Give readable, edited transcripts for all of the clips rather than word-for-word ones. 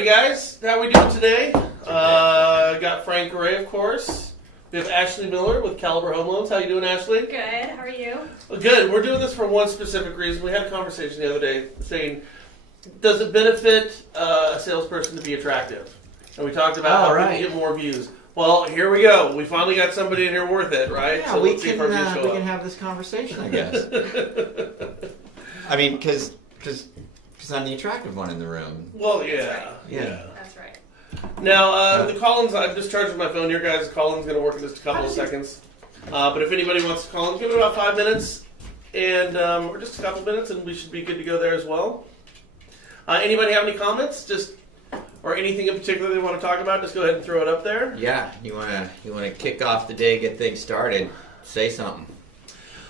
Alrighty, guys. How we doing today? Got Frank Gray, of course. We have Ashley Miller with Caliber Home Loans. How you doing, Ashley? Good. How are you? Well, good. We're doing this for one specific reason. We had a conversation the other day saying, does it benefit a salesperson to be attractive? And we talked about how we can get more views. Well, here we go. We finally got somebody in here worth it, right? Yeah, so we let's see if our views show we up. can have this conversation, I guess. I mean, because I'm the attractive one in the room. Well, yeah. That's right. Yeah. That's right. Now, the Collins, I've just charged my phone here, guys. Collins going to work in just a couple of seconds. But if anybody wants to call in, give it about 5 minutes. And or just a couple minutes, and we should be good to go there as well. Anybody have any comments? Or anything in particular they want to talk about? Just go ahead and throw it up there. Yeah, you wanna kick off the day, get things started. Say something.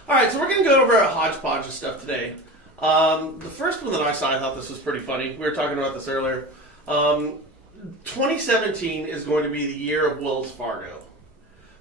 All right, so we're going to go over a hodgepodge of stuff today. The first one that I saw, I thought this was pretty funny. We were talking about this earlier. 2017 is going to be the year of Wells Fargo.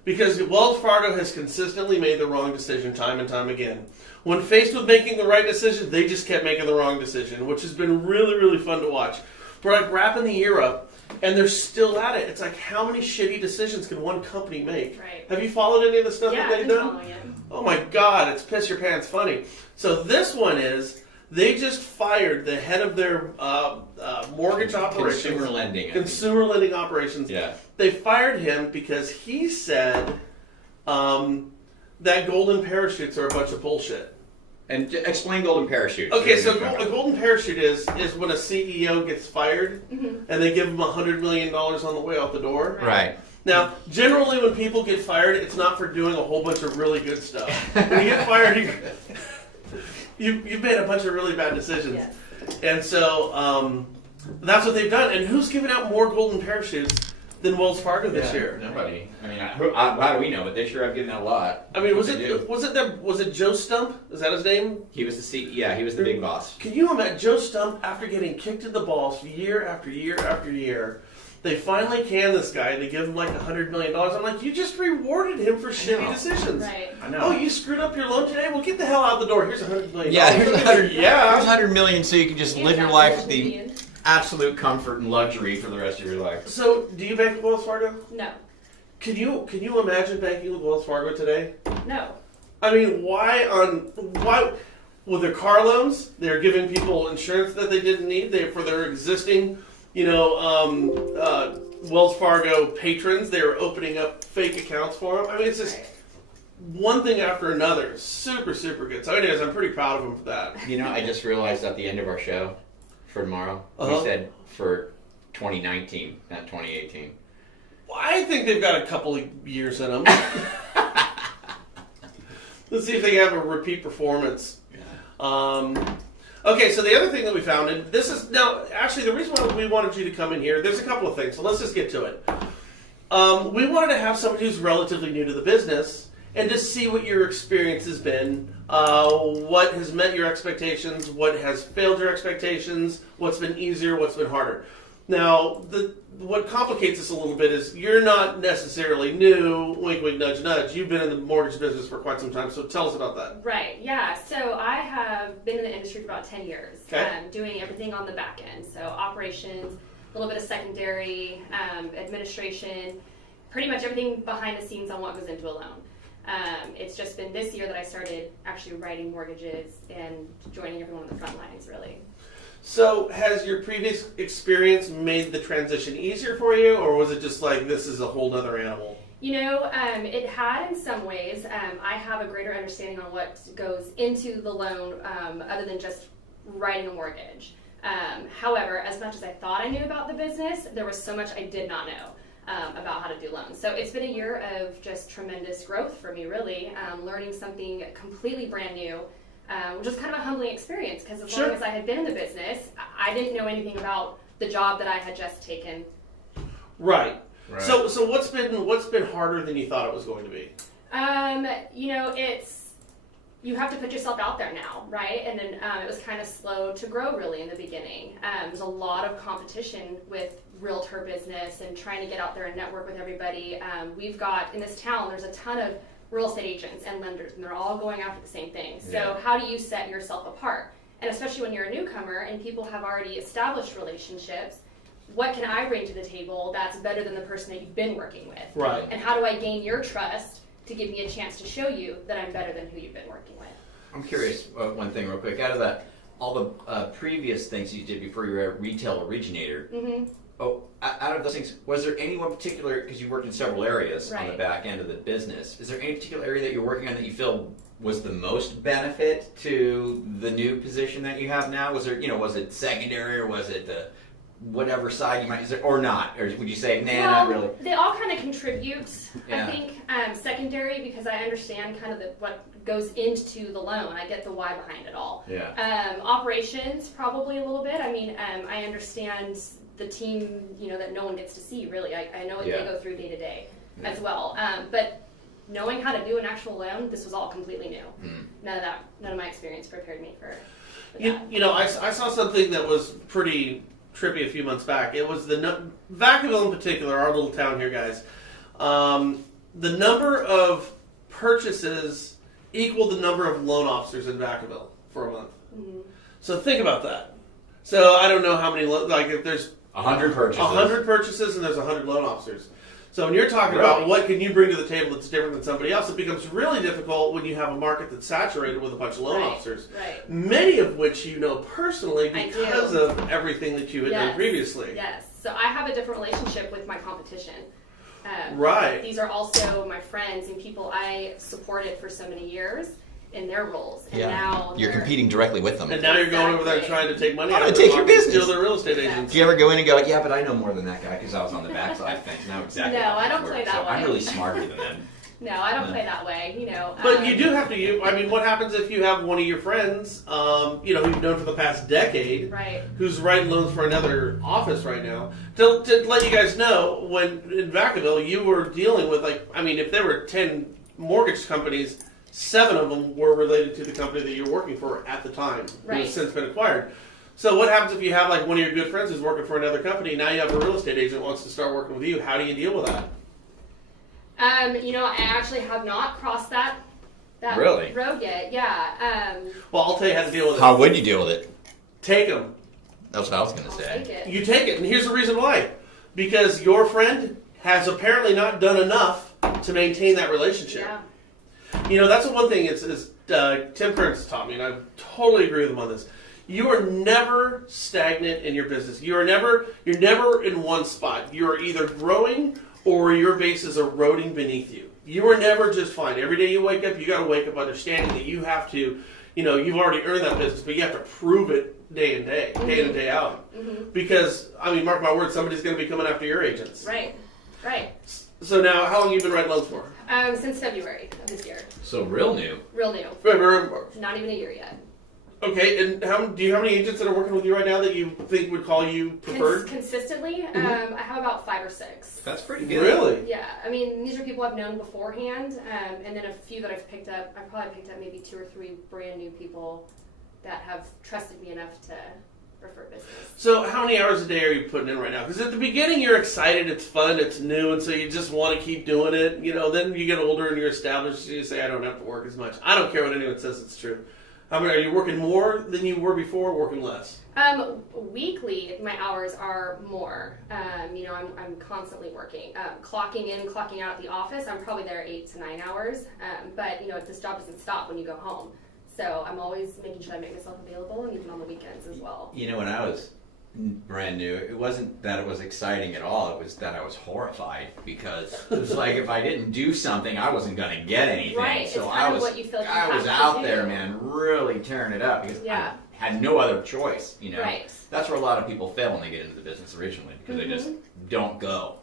Because Wells Fargo has consistently made the wrong decision time and time again. When faced with making the right decision, they just kept making the wrong decision, which has been really, really fun to watch. We're like wrapping the year up, and they're still at it. It's like, how many shitty decisions can one company make? Right. Have you followed any of the stuff that they've done? Following it. Oh my God, it's piss your pants funny. So this one is, they just fired the head of their mortgage operations. Consumer lending operations. Yeah. They fired him because he said that golden parachutes are a bunch of bullshit. And explain golden parachutes. Okay, so a golden parachute is when a CEO gets fired and they give him $100 million on the way out the door. Right. Now, generally when people get fired, it's not for doing a whole bunch of really good stuff. When you get fired, you've made a bunch of really bad decisions. Yes. And so that's what they've done. And who's giving out more golden parachutes than Wells Fargo this year? Nobody. I mean, how do we know? But they sure have given out a lot. I mean, was it Joe Stump? Is that his name? He was he was the big boss. Can you imagine Joe Stump, after getting kicked in the balls year after year after year, they finally can this guy and they give him like $100 million. I'm like, you just rewarded him for shitty decisions. Right. I know. Oh, you screwed up your loan today? Well, get the hell out the door. Here's $100 million. Yeah, here's $100 Yeah. million so you can just live your life with the absolute comfort and luxury for the rest of your life. So, do you bank with Wells Fargo? No. Can you imagine banking with Wells Fargo today? No. I mean, why with their car loans, they're giving people insurance that they didn't need for their existing, Wells Fargo patrons. They were opening up fake accounts for them. I mean, it's just one thing after another. Super, super good. So anyways, I'm pretty proud of them for that. You know, I just realized at the end of our show for tomorrow, we said for 2019, not 2018. Well, I think they've got a couple of years in them. Let's see if they have a repeat performance. Okay, so the other thing that we found, and this is, now, actually, the reason why we wanted you to come in here, there's a couple of things, so let's just get to it. We wanted to have somebody who's relatively new to the business, and just see what your experience has been, what has met your expectations, what has failed your expectations, what's been easier, what's been harder. Now, what complicates this a little bit is you're not necessarily new, wink, wink, nudge, nudge. You've been in the mortgage business for quite some time, so tell us about that. Right, yeah. So I have been in the industry for about 10 years, doing everything on the back end. So operations, a little bit of secondary, administration, pretty much everything behind the scenes on what goes into a loan. It's just been this year that I started actually writing mortgages and joining everyone on the front lines, really. So, has your previous experience made the transition easier for you, or was it just like, this is a whole other animal? You know, it had in some ways. I have a greater understanding on what goes into the loan other than just writing a mortgage. However, as much as I thought I knew about the business, there was so much I did not know about how to do loans. So it's been a year of just tremendous growth for me, really, learning something completely brand new. Which was kind of a humbling experience because as long as I had been in the business, I didn't know anything about the job that I had just taken. Right. So what's been harder than you thought it was going to be? You have to put yourself out there now, right? And then it was kind of slow to grow really in the beginning. There's a lot of competition with realtor business and trying to get out there and network with everybody. We've got, in this town, there's a ton of real estate agents and lenders, and they're all going after the same thing. So how do you set yourself apart? And especially when you're a newcomer and people have already established relationships, what can I bring to the table that's better than the person that you've been working with? Right. And how do I gain your trust to give me a chance to show you that I'm better than who you've been working with? I'm curious, one thing real quick. Out of all the previous things you did before you were a retail originator, out of those things, was there any one particular, because you worked in several areas on the back end of the business, is there any particular area that you're working on that you feel was the most benefit to the new position that you have now? Was there, was it secondary, or was it the whatever side you might use, or not? Or would you say, not really? They all kind of contribute. Yeah. I think secondary, because I understand kind of what goes into the loan. I get the why behind it all. Yeah. Operations, probably a little bit. I mean, I understand the team, that no one gets to see, really. I know what they go through day to day as well. But knowing how to do an actual loan, this was all completely new. None of my experience prepared me for that. I saw something that was pretty trippy a few months back. It was Vacaville in particular, our little town here, guys. The number of purchases equaled the number of loan officers in Vacaville for a month. So think about that. So I don't know how many, if there's 100 purchases. 100 purchases and there's 100 loan officers. So when you're talking about what can you bring to the table that's different than somebody else, it becomes really difficult when you have a market that's saturated with a bunch of loan officers. Right. Many of which you know personally because of everything that you had done previously. Yes. So I have a different relationship with my competition. Right. These are also my friends and people I supported for so many years in their roles. And now you're competing directly with them. And now you're going over there trying to take money out of take your business. Steal their real estate agents. Do you ever go in and go, yeah, but I know more than that guy because I was on the backside of things. Now exactly. No, I don't play that way. I'm really smarter than them. No, I don't play that way, But you do have to. I mean, what happens if you have one of your friends, who you've known for the past decade, who's writing loans for another office right now? To let you guys know, when in Vacaville, you were dealing with if there were 10 mortgage companies, 7 of them were related to the company that you're working for at the time, who has since been acquired. So what happens if you have one of your good friends who's working for another company? Now you have a real estate agent that wants to start working with you. How do you deal with that? I actually have not crossed that road yet. Yeah. Well, I'll tell you how to deal with it. How would you deal with it? Take them. That's what I was going to say. Take it. You take it, and here's the reason why. Because your friend has apparently not done enough to maintain that relationship. Yeah. That's the one thing Tim Kearns taught me, and I totally agree with him on this. You are never stagnant in your business. You're never in one spot. You are either growing or your base is eroding beneath you. You are never just fine. Every day you wake up, you got to wake up understanding that you have to, you've already earned that business, but you have to prove it day in and day out. Because, mark my words, somebody's going to be coming after your agents. Right. So now, how long have you been writing loans for? Since February of this year. So real new. Real new. February. Not even a year yet. Okay, and do you have any agents that are working with you right now that you think would call you preferred? Consistently, I have about 5 or 6. That's pretty good. Really? Yeah, these are people I've known beforehand, and then a few that I've picked up. I've probably picked up maybe 2 or 3 brand new people that have trusted me enough to refer business. So how many hours a day are you putting in right now? Because at the beginning you're excited, it's fun, it's new, and so you just want to keep doing it. Then you get older and you're established, and you say, I don't have to work as much. I don't care what anyone says, it's true. Are you working more than you were before, or working less? Weekly, my hours are more. I'm constantly working. Clocking in, clocking out at the office, I'm probably there 8 to 9 hours. But this job doesn't stop when you go home. So I'm always making sure I make myself available, and even on the weekends as well. When I was brand new, it wasn't that it was exciting at all. It was that I was horrified because it was like if I didn't do something, I wasn't going to get anything. Right. So it's kind of what you feel like you I was have to out do. there, man, really tearing it up because I had no other choice. Right. That's where a lot of people fail when they get into the business originally because they just don't go.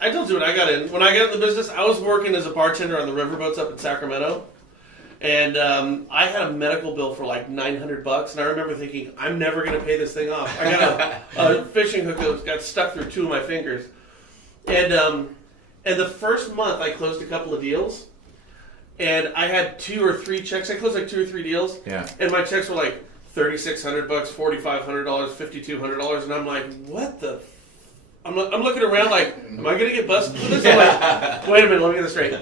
I told you when I got in. When I got in the business, I was working as a bartender on the riverboats up in Sacramento. And I had a medical bill for like $900, and I remember thinking, I'm never going to pay this thing off. I got a fishing hook that got stuck through 2 of my fingers. And the first month, I closed a couple of deals, and I had 2 or 3 checks. I closed like 2 or 3 deals, and my checks were like $3,600, $4,500, $5,200, and I'm like, what the? I'm looking around like, am I going to get busted for this? I'm like, wait a minute, let me get this straight.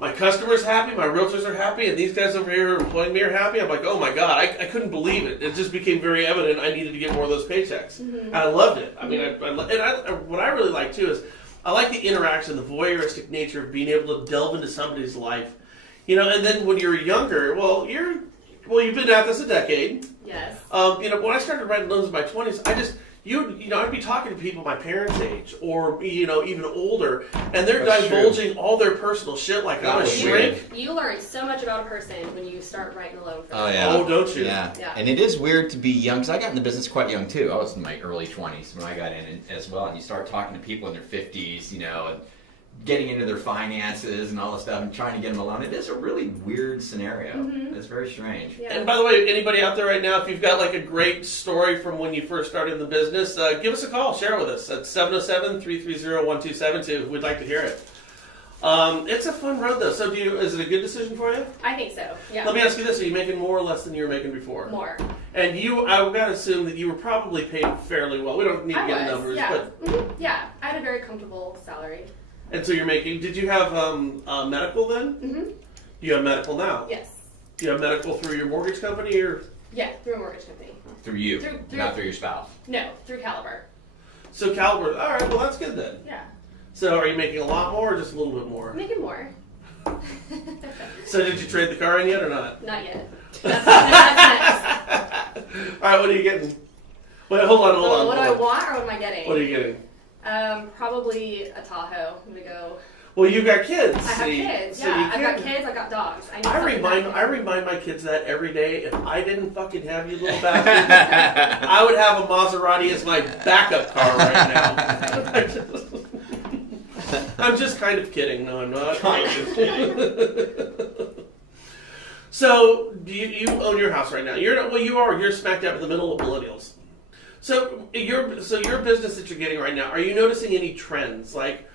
my customer's happy, my realtors are happy, and these guys over here employing me are happy. I'm like, oh my God, I couldn't believe it. It just became very evident I needed to get more of those paychecks. And I loved it. I mean, what I really like too is I like the interaction, the voyeuristic nature of being able to delve into somebody's life. You know, and then when you're younger, you've been at this a decade. Yes. You know, when I started writing loans in my 20s, I'd be talking to people my parents' age or, you know, even older, and they're divulging all their personal shit like I'm a shrink. You learn so much about a person when you start writing a loan for them. Oh, yeah. Oh, don't you? Yeah. And it is weird to be young, because I got in the business quite young, too. I was in my early 20s when I got in as well, and you start talking to people in their 50s, you know, and getting into their finances and all this stuff and trying to get them a loan. It is a really weird scenario. It's very strange. Yeah. And by the way, anybody out there right now, if you've got like a great story from when you first started in the business, give us a call. Share it with us at 707-330-1272. We'd like to hear it. It's a fun road, though. So is it a good decision for you? I think so, yeah. Let me ask you this. Are you making more or less than you were making before? More. And I've got to assume that you were probably paid fairly well. We don't need to get numbers. Yeah. But Yeah, I had a very comfortable salary. And so you're making, did you have medical then? Mm-hmm. Do you have medical now? Yes. Do you have medical through your mortgage company or? Yeah, through a mortgage company. Through you, Through- not through your spouse. No, through Caliber. So Caliber, all right, well that's good then. Yeah. So are you making a lot more or just a little bit more? I'm making more. So did you trade the car in yet or not? Not yet. That's next. All right, what are you getting? Wait, hold on. What do I want or what am I getting? What are you getting? Probably a Tahoe. I'm gonna go. Well, you've got kids. I have kids. So Yeah, I've got kids. I've got dogs. I remind my kids that every day. If I didn't fucking have you little bastards, I would have a Maserati as my backup car right now. I'm just kind of kidding. No, I'm not. So, do you own your house right now? You're smack dab in the middle of millennials. So your business that you're getting right now, are you noticing any trends? Like,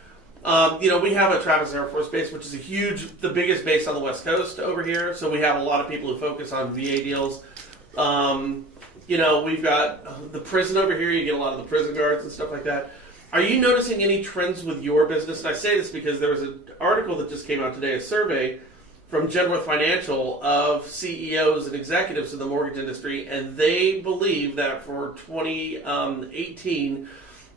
you know, we have a Travis Air Force Base, which is the biggest base on the West Coast over here. So we have a lot of people who focus on VA deals. You know, we've got the prison over here. You get a lot of the prison guards and stuff like that. Are you noticing any trends with your business? And I say this because there was an article that just came out today, a survey from Genworth Financial of CEOs and executives in the mortgage industry, and they believe that for 2018,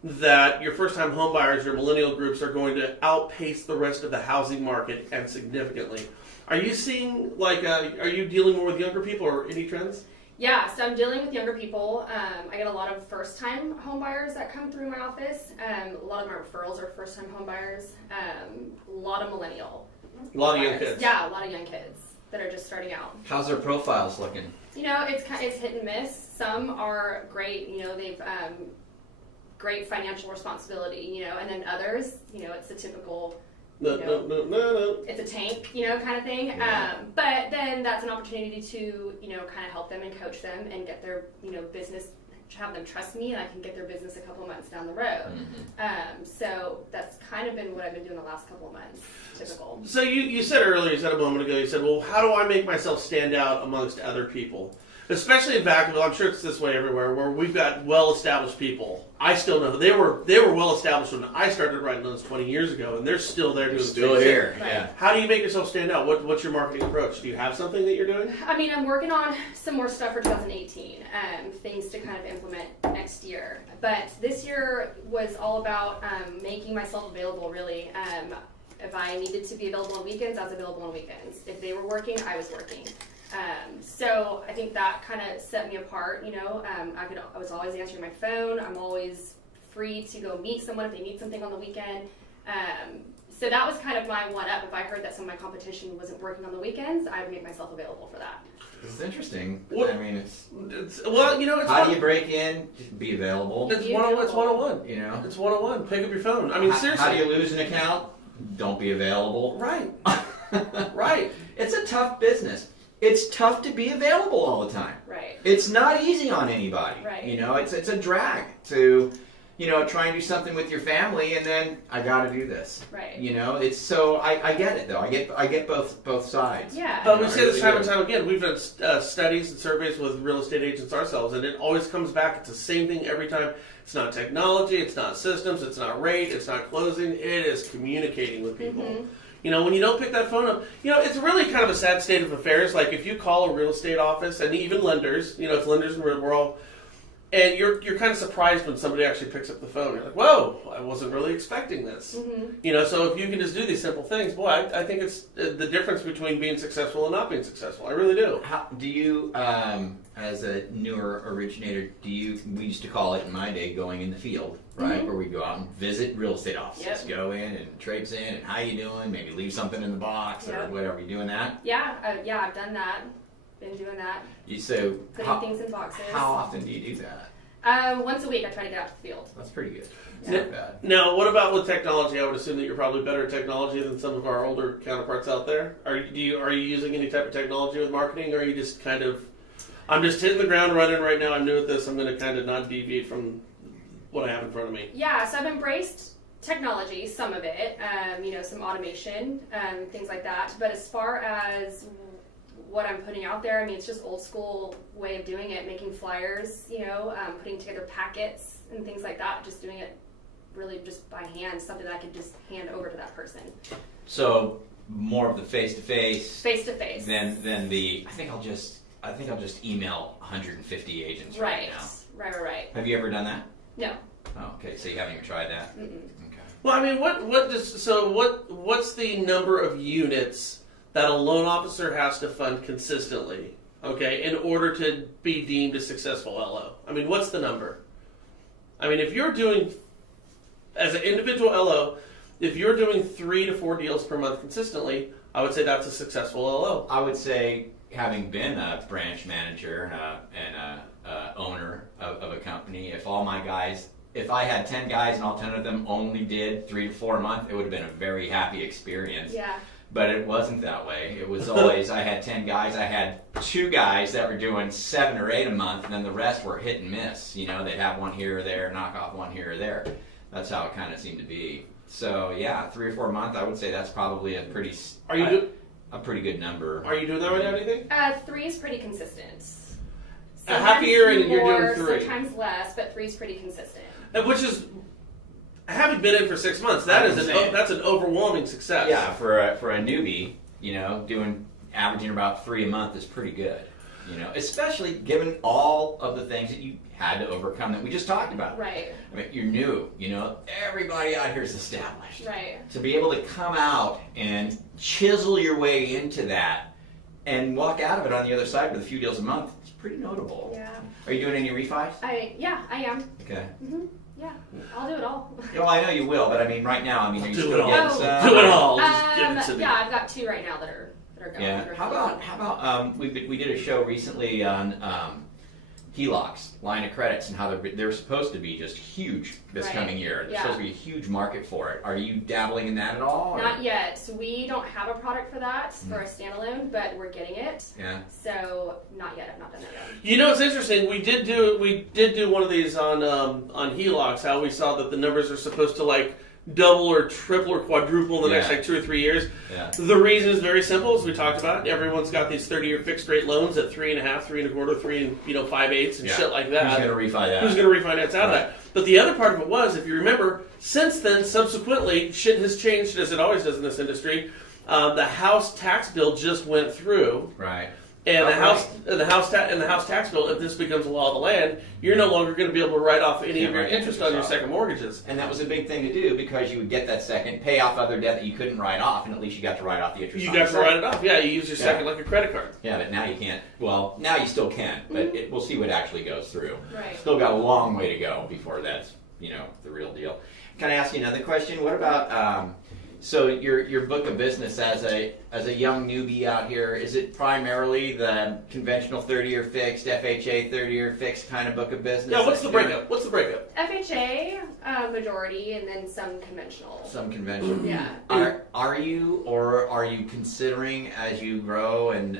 that your first-time home buyers, your millennial groups, are going to outpace the rest of the housing market and significantly. Are you seeing, are you dealing more with younger people or any trends? Yeah, so I'm dealing with younger people. I get a lot of first-time home buyers that come through my office. A lot of my referrals are first-time home buyers. A lot of millennial. A lot of young kids. Yeah, a lot of young kids that are just starting out. How's their profiles looking? You know, it's hit and miss. Some are great. You know, they've great financial responsibility. You know, and then others, you know, it's the typical. No. It's a tank, you know, kind of thing. Yeah. But then that's an opportunity to, you know, kind of help them and coach them and get their, you know, business, have them trust me, and I can get their business a couple months down the road. So that's kind of been what I've been doing the last couple of months. Typical. So you said earlier, you said a moment ago, you said, well, how do I make myself stand out amongst other people? Especially in Vacaville, I'm sure it's this way everywhere, where we've got well-established people. I still know they were well-established when I started writing loans 20 years ago, and they're still there doing Still things. here, Right. yeah. How do you make yourself stand out? What's your marketing approach? Do you have something that you're doing? I mean, I'm working on some more stuff for 2018, things to kind of implement next year. But this year was all about making myself available, really. If I needed to be available on weekends, I was available on weekends. If they were working, I was working. So I think that kind of set me apart. You know, I was always answering my phone. I'm always free to go meet someone if they need something on the weekend. So that was kind of my one-up. If I heard that some of my competition wasn't working on the weekends, I would make myself available for that. It's interesting. What- I mean, Well, you know, it's how do you break in? Just be available. It's 101. You know, It's 101. Pick up your phone. I mean, seriously. How do you lose an account? Don't be available. Right. Right. It's a tough business. It's tough to be available all the time. Right. It's not easy on anybody. Right. You know, it's a drag to, you know, try and do something with your family, and then I got to do this. Right. You know, it's so I get it though. I get both sides. Yeah. But we I say this really time do. and time again. We've done studies and surveys with real estate agents ourselves, and it always comes back. It's the same thing every time. It's not technology. It's not systems. It's not rate. It's not closing. It is communicating with people. Mm-hmm. When you don't pick that phone up, it's really kind of a sad state of affairs. Like if you call a real estate office and even lenders, it's lenders and we're all, and you're kind of surprised when somebody actually picks up the phone. You're like, whoa, I wasn't really expecting this. So if you can just do these simple things, boy, I think it's the difference between being successful and not being successful. I really do. How do you, as a newer originator, we used to call it in my day going in the field, right? Where we go out and visit real estate offices, go in and traipse in, and how you doing? Maybe leave something in the box or whatever. You doing that? Yeah, I've done that. Been doing that. Putting things in boxes. How often do you do that? Once a week, I try to get out to the field. That's pretty good. Yeah. Not bad. Now, what about with technology? I would assume that you're probably better at technology than some of our older counterparts out there. Are you using any type of technology with marketing, or are you just kind of, I'm just hitting the ground running right now, I'm new at this, I'm going to kind of not deviate from what I have in front of me? Yeah, so I've embraced technology, some of it, some automation, things like that. But as far as what I'm putting out there, it's just old school way of doing it, making flyers, putting together packets and things like that, just doing it really just by hand, something that I could just hand over to that person. So more of the face-to-face. Face-to-face. Than the, I think I'll just email 150 agents right now. Right. Have you ever done that? No. Oh, okay, so you haven't even tried that? Mm-mm. Okay. Well, what's the number of units that a loan officer has to fund consistently, okay, in order to be deemed a successful LO? What's the number? If you're doing, as an individual LO, if you're doing 3 to 4 deals per month consistently, I would say that's a successful LO. I would say, having been a branch manager and a owner of a company, if I had 10 guys and all 10 of them only did 3 to 4 a month, it would have been a very happy experience. Yeah. But it wasn't that way. It was always, I had 10 guys, I had 2 guys that were doing 7 or 8 a month, and then the rest were hit and miss. They'd have one here or there, knock off one here or there. That's how it kind of seemed to be. So yeah, 3 or 4 a month, I would say that's probably a pretty good number. Are you doing that right now, do you think? 3 is pretty consistent. A half a year and you're doing 3. Sometimes less, but 3 is pretty consistent. Which is, having been in for 6 months, that's an overwhelming success. Yeah, for a newbie, averaging about 3 a month is pretty good. Especially given all of the things that you had to overcome that we just talked about. Right. You're new. Everybody out here is established. Right. To be able to come out and chisel your way into that and walk out of it on the other side with a few deals a month, it's pretty notable. Yeah. Are you doing any refis? I am. Okay. Mm-hmm. Yeah, I'll do it all. Well, I know you will, but right now, are you do still it all. getting some? Do it all. Just give it to me. Yeah, I've got 2 right now that are going. Yeah. How about we did a show recently on HELOCs, line of credits, and how they're supposed to be just huge this coming year. There's supposed to be a huge market for it. Are you dabbling in that at all? Not yet. So we don't have a product for that for a standalone, but we're getting it. Yeah. So not yet. I've not done that yet. It's interesting. We did do one of these on HELOCs. How we saw that the numbers are supposed to double or triple or quadruple in the next 2 or 3 years. Yeah. The reason is very simple, as we talked about. Everyone's got these 30-year fixed rate loans at 3.5, 3.25, 3 and 5/8 and shit like that. Who's going to refi that? Who's going to refinance out of that? But the other part of it was, if you remember, since then, subsequently, shit has changed as it always does in this industry. The House tax bill just went through. Right. And the House tax bill, if this becomes a law of the land, you're no longer going to be able to write off any of your interest on your second mortgages. And that was a big thing to do because you would get that second, pay off other debt that you couldn't write off, and at least you got to write off the interest. You got to write it off. Yeah, you use your second like a credit card. Yeah, but now you can't. Well, now you still can, but we'll see what actually goes through. Right. Still got a long way to go before that's the real deal. Can I ask you another question? What about so your book of business as a young newbie out here, is it primarily the conventional 30-year fixed, FHA 30-year fixed kind of book of business? Yeah, what's the breakup? FHA, majority, and then some conventional. Some conventional. Yeah. Are you considering, as you grow and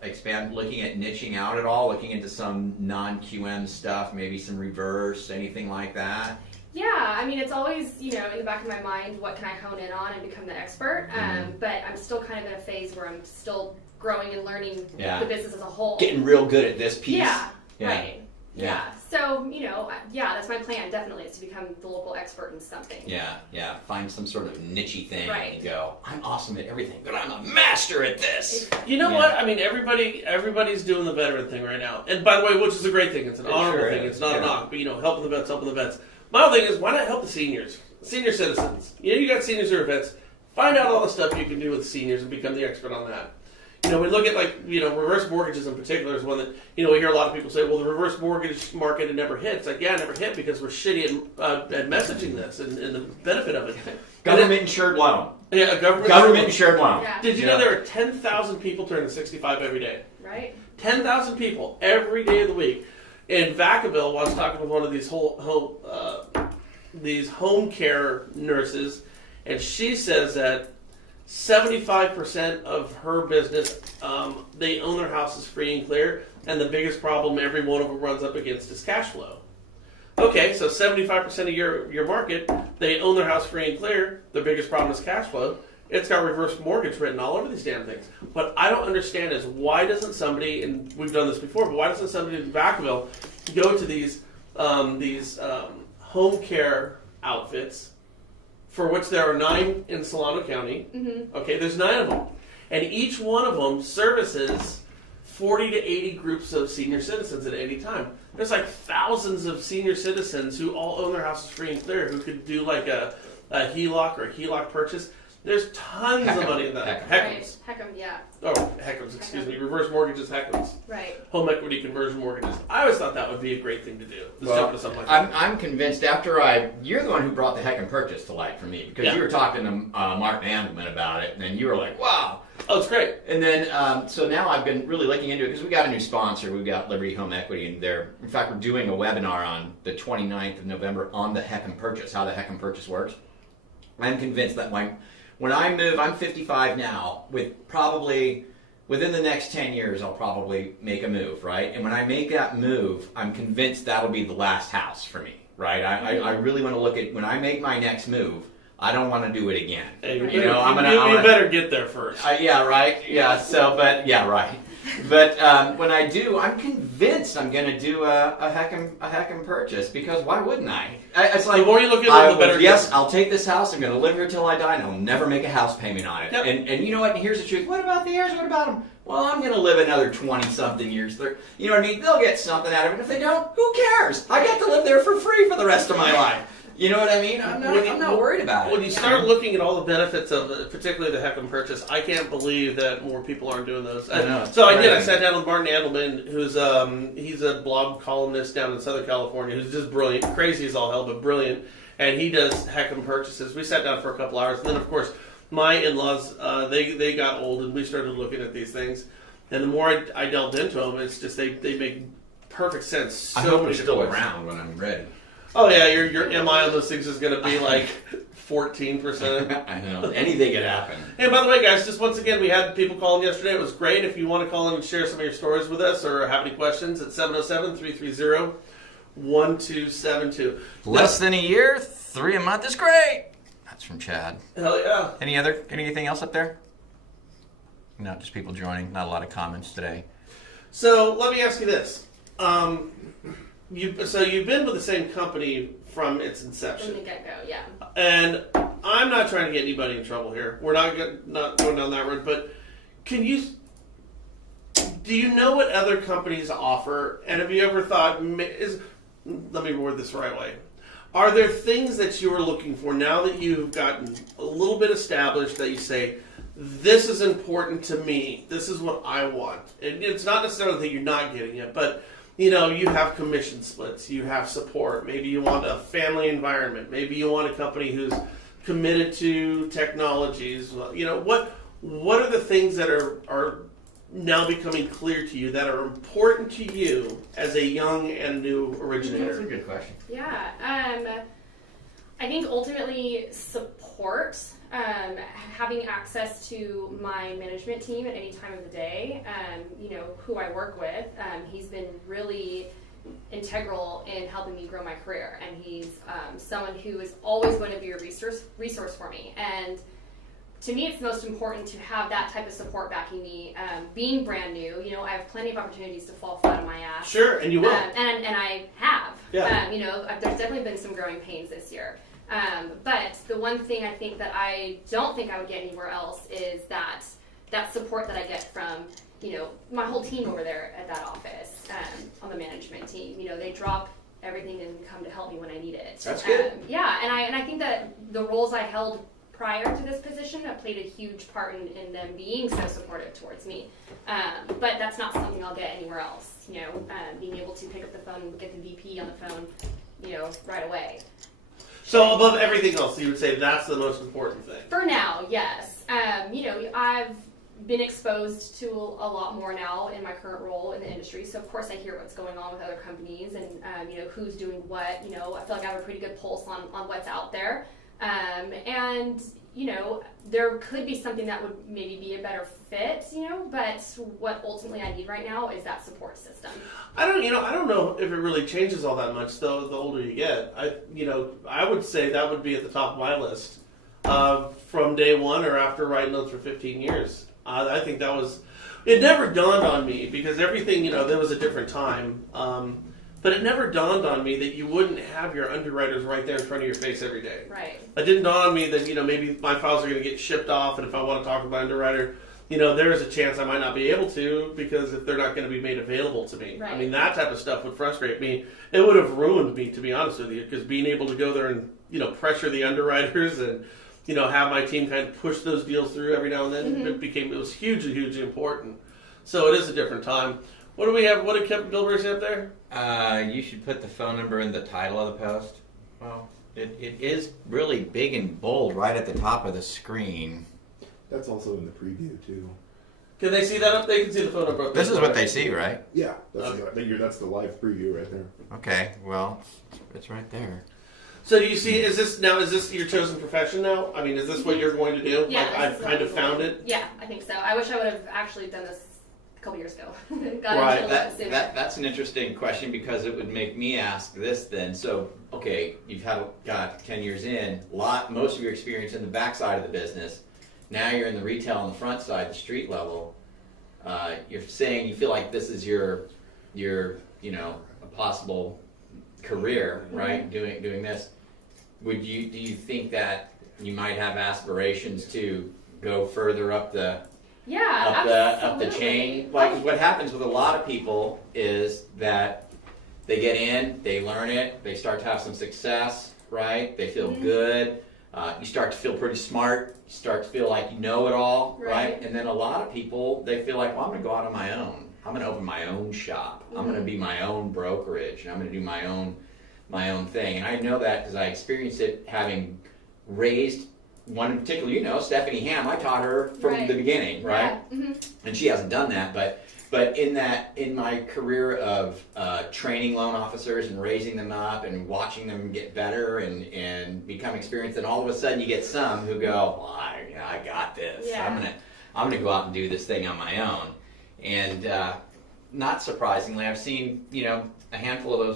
expand, looking at niching out at all, looking into some non-QM stuff, maybe some reverse, anything like that? Yeah, it's always, in the back of my mind, what can I hone in on and become the expert? But I'm still kind of in a phase where I'm still growing and learning the business as a whole. Getting real good at this piece. Yeah. Right. Yeah. So, that's my plan, definitely, is to become the local expert in something. Yeah. Find some sort of niche-y thing Right. and go, I'm awesome at everything, but I'm a master at this. You know what? I mean, everybody's doing the veteran thing right now. And by the way, which is a great thing. It's an honorable thing. It's not a knock. But, helping the vets. My whole thing is, why not help the seniors? Senior citizens. You got seniors who are vets. Find out all the stuff you can do with seniors and become the expert on that. We look at reverse mortgages in particular is one that, we hear a lot of people say, well, the reverse mortgage market, it never hit. It's like, yeah, it never hit because we're shitty at messaging this and the benefit of it. Government insured loan. Yeah, a government insured loan. Yeah. Did you know there are 10,000 people turning 65 every day? Right. 10,000 people every day of the week. In Vacaville, I was talking with one of these home care nurses, and she says that 75% of her business, they own their houses free and clear, and the biggest problem every one of them runs up against is cash flow. Okay, so 75% of your market, they own their house free and clear, their biggest problem is cash flow. It's got reverse mortgage written all over these damn things. What I don't understand is why doesn't somebody, and we've done this before, but why doesn't somebody in Vacaville go to these home care outfits, for which there are 9 in Solano County. Mm-hmm. Okay, there's 9 of them. And each one of them services 40 to 80 groups of senior citizens at any time. There's like thousands of senior citizens who all own their houses free and clear who could do like a HELOC or a HELOC purchase. There's tons of money in that. Heckams. Right. Yeah. Oh, Heckams, excuse me. Reverse mortgages, Heckams. Right. Home equity conversion mortgages. I always thought that would be a great thing to do. Well, something like that. I'm convinced you're the one who brought the Heck and Purchase to light for me, because you were talking to Martin Andelman about it, and then you were like, wow. Oh, it's great. And then, so now I've been really looking into it, because we got a new sponsor. We've got Liberty Home Equity, and in fact, we're doing a webinar on the 29th of November on the Heck and Purchase, how the Heck and Purchase works. I'm convinced that when I move, I'm 55 now, within the next 10 years, I'll probably make a move, right? And when I make that move, I'm convinced that'll be the last house for me, right? I really want to look at, when I make my next move, I don't want to do it again. Hey, you better get there first. Yeah, right. Yeah. Right. But when I do, I'm convinced I'm going to do a Heck and Purchase, because why wouldn't I? It's like, the more you look at it, the better. Yes, I'll take this house. I'm going to live here till I die, and I'll never make a house payment on it. Yep. And you know what? And here's the truth. What about the heirs? What about them? Well, I'm going to live another 20-something years. You know what I mean? They'll get something out of it. If they don't, who cares? I get to live there for free for the rest of my life. You know what I mean? I'm not worried about it. When you start looking at all the benefits of it, particularly the Heck and Purchase, I can't believe that more people aren't doing those. I sat down with Martin Andelman, who's he's a blog columnist down in Southern California, who's just brilliant, crazy as all hell, but brilliant. And he does Heck and Purchases. We sat down for a couple hours, and then of course my in-laws they got old, and we started looking at these things. And the more I delved into them, it's just they make perfect sense. So I hope they're still around when I'm ready. Oh yeah, your MI on those things is going to be like 14%. I know. Anything could happen. Hey, by the way, guys, just once again, we had people calling yesterday. It was great. If you want to call in and share some of your stories with us or have any questions, it's 707-330-1272. Less than a year, 3 a month is great. That's from Chad. Hell yeah. Anything else up there? No, just people joining. Not a lot of comments today. So let me ask you this. You've been with the same company from its inception. From the get-go, yeah. And I'm not trying to get anybody in trouble here. We're not going down that road. But do you know what other companies offer? And have you ever thought, let me word this the right way. Are there things that you are looking for now that you've gotten a little bit established that you say, this is important to me. This is what I want. And it's not necessarily that you're not getting it, but you have commission splits, you have support. Maybe you want a family environment. Maybe you want a company who's committed to technologies. What are the things that are now becoming clear to you that are important to you as a young and new originator? That's a good question. Yeah, I think ultimately support. Having access to my management team at any time of the day, who I work with, he's been really integral in helping me grow my career, and he's someone who is always going to be a resource for me. And to me, it's most important to have that type of support backing me. Being brand new, I have plenty of opportunities to fall flat on my ass. Sure, and you will. And I have. Yeah. There's definitely been some growing pains this year. But the one thing I think that I don't think I would get anywhere else is that support that I get from, my whole team over there at that office, on the management team. They drop everything and come to help me when I need it. That's good. And I think that the roles I held prior to this position have played a huge part in them being so supportive towards me. But that's not something I'll get anywhere else. Being able to pick up the phone and get the VP on the phone, right away. So above everything else, you would say that's the most important thing? For now, yes. I've been exposed to a lot more now in my current role in the industry. So of course I hear what's going on with other companies and who's doing what. I feel like I have a pretty good pulse on what's out there. And there could be something that would maybe be a better fit, but what ultimately I need right now is that support system. I don't know if it really changes all that much though the older you get. I would say that would be at the top of my list from day one or after writing notes for 15 years. I think it never dawned on me because everything, there was a different time. But it never dawned on me that you wouldn't have your underwriters right there in front of your face every day. Right. It didn't dawn on me that, maybe my files are going to get shipped off, and if I want to talk to my underwriter, there is a chance I might not be able to because if they're not going to be made available to me. Right. I mean, that type of stuff would frustrate me. It would have ruined me, to be honest with you, because being able to go there and, pressure the underwriters and, have my team kind of push those deals through every now and then, it was hugely, hugely important. So it is a different time. What do we have? What did Kevin Bilberry say up there? You should put the phone number in the title of the post. Well, it is really big and bold right at the top of the screen. That's also in the preview too. Can they see that up? They can see the phone number up there. This is what they see, right? Yeah, that's the live preview right there. Okay, well, it's right there. So do you see, is this your chosen profession now? I mean, is this what you're going to do? Yeah, like I've kind of found it? Yeah, I think so. I wish I would have actually done this a couple years ago. Right, that's an interesting question because it would make me ask this then. So, okay, you've got 10 years in, most of your experience in the backside of the business. Now you're in the retail on the front side, the street level. You're saying you feel like this is your a possible career, right? Doing this. Do you think that you might have aspirations to go further up the chain? Like what happens with a lot of people is that they get in, they learn it, they start to have some success, right? They feel good. You start to feel pretty smart. You start to feel like you know it all, right? And then a lot of people, they feel like, well, I'm going to go out on my own. I'm going to open my own shop. I'm going to be my own brokerage. And I'm going to do my own thing. And I know that because I experienced it having raised one in particular, Stephanie Ham. I taught her from the beginning, right? Yeah. And she hasn't done that, but in my career of training loan officers and raising them up and watching them get better and become experienced, and all of a sudden you get some who go, well, I got this. Yeah. I'm gonna go out and do this thing on my own. And not surprisingly, I've seen a handful of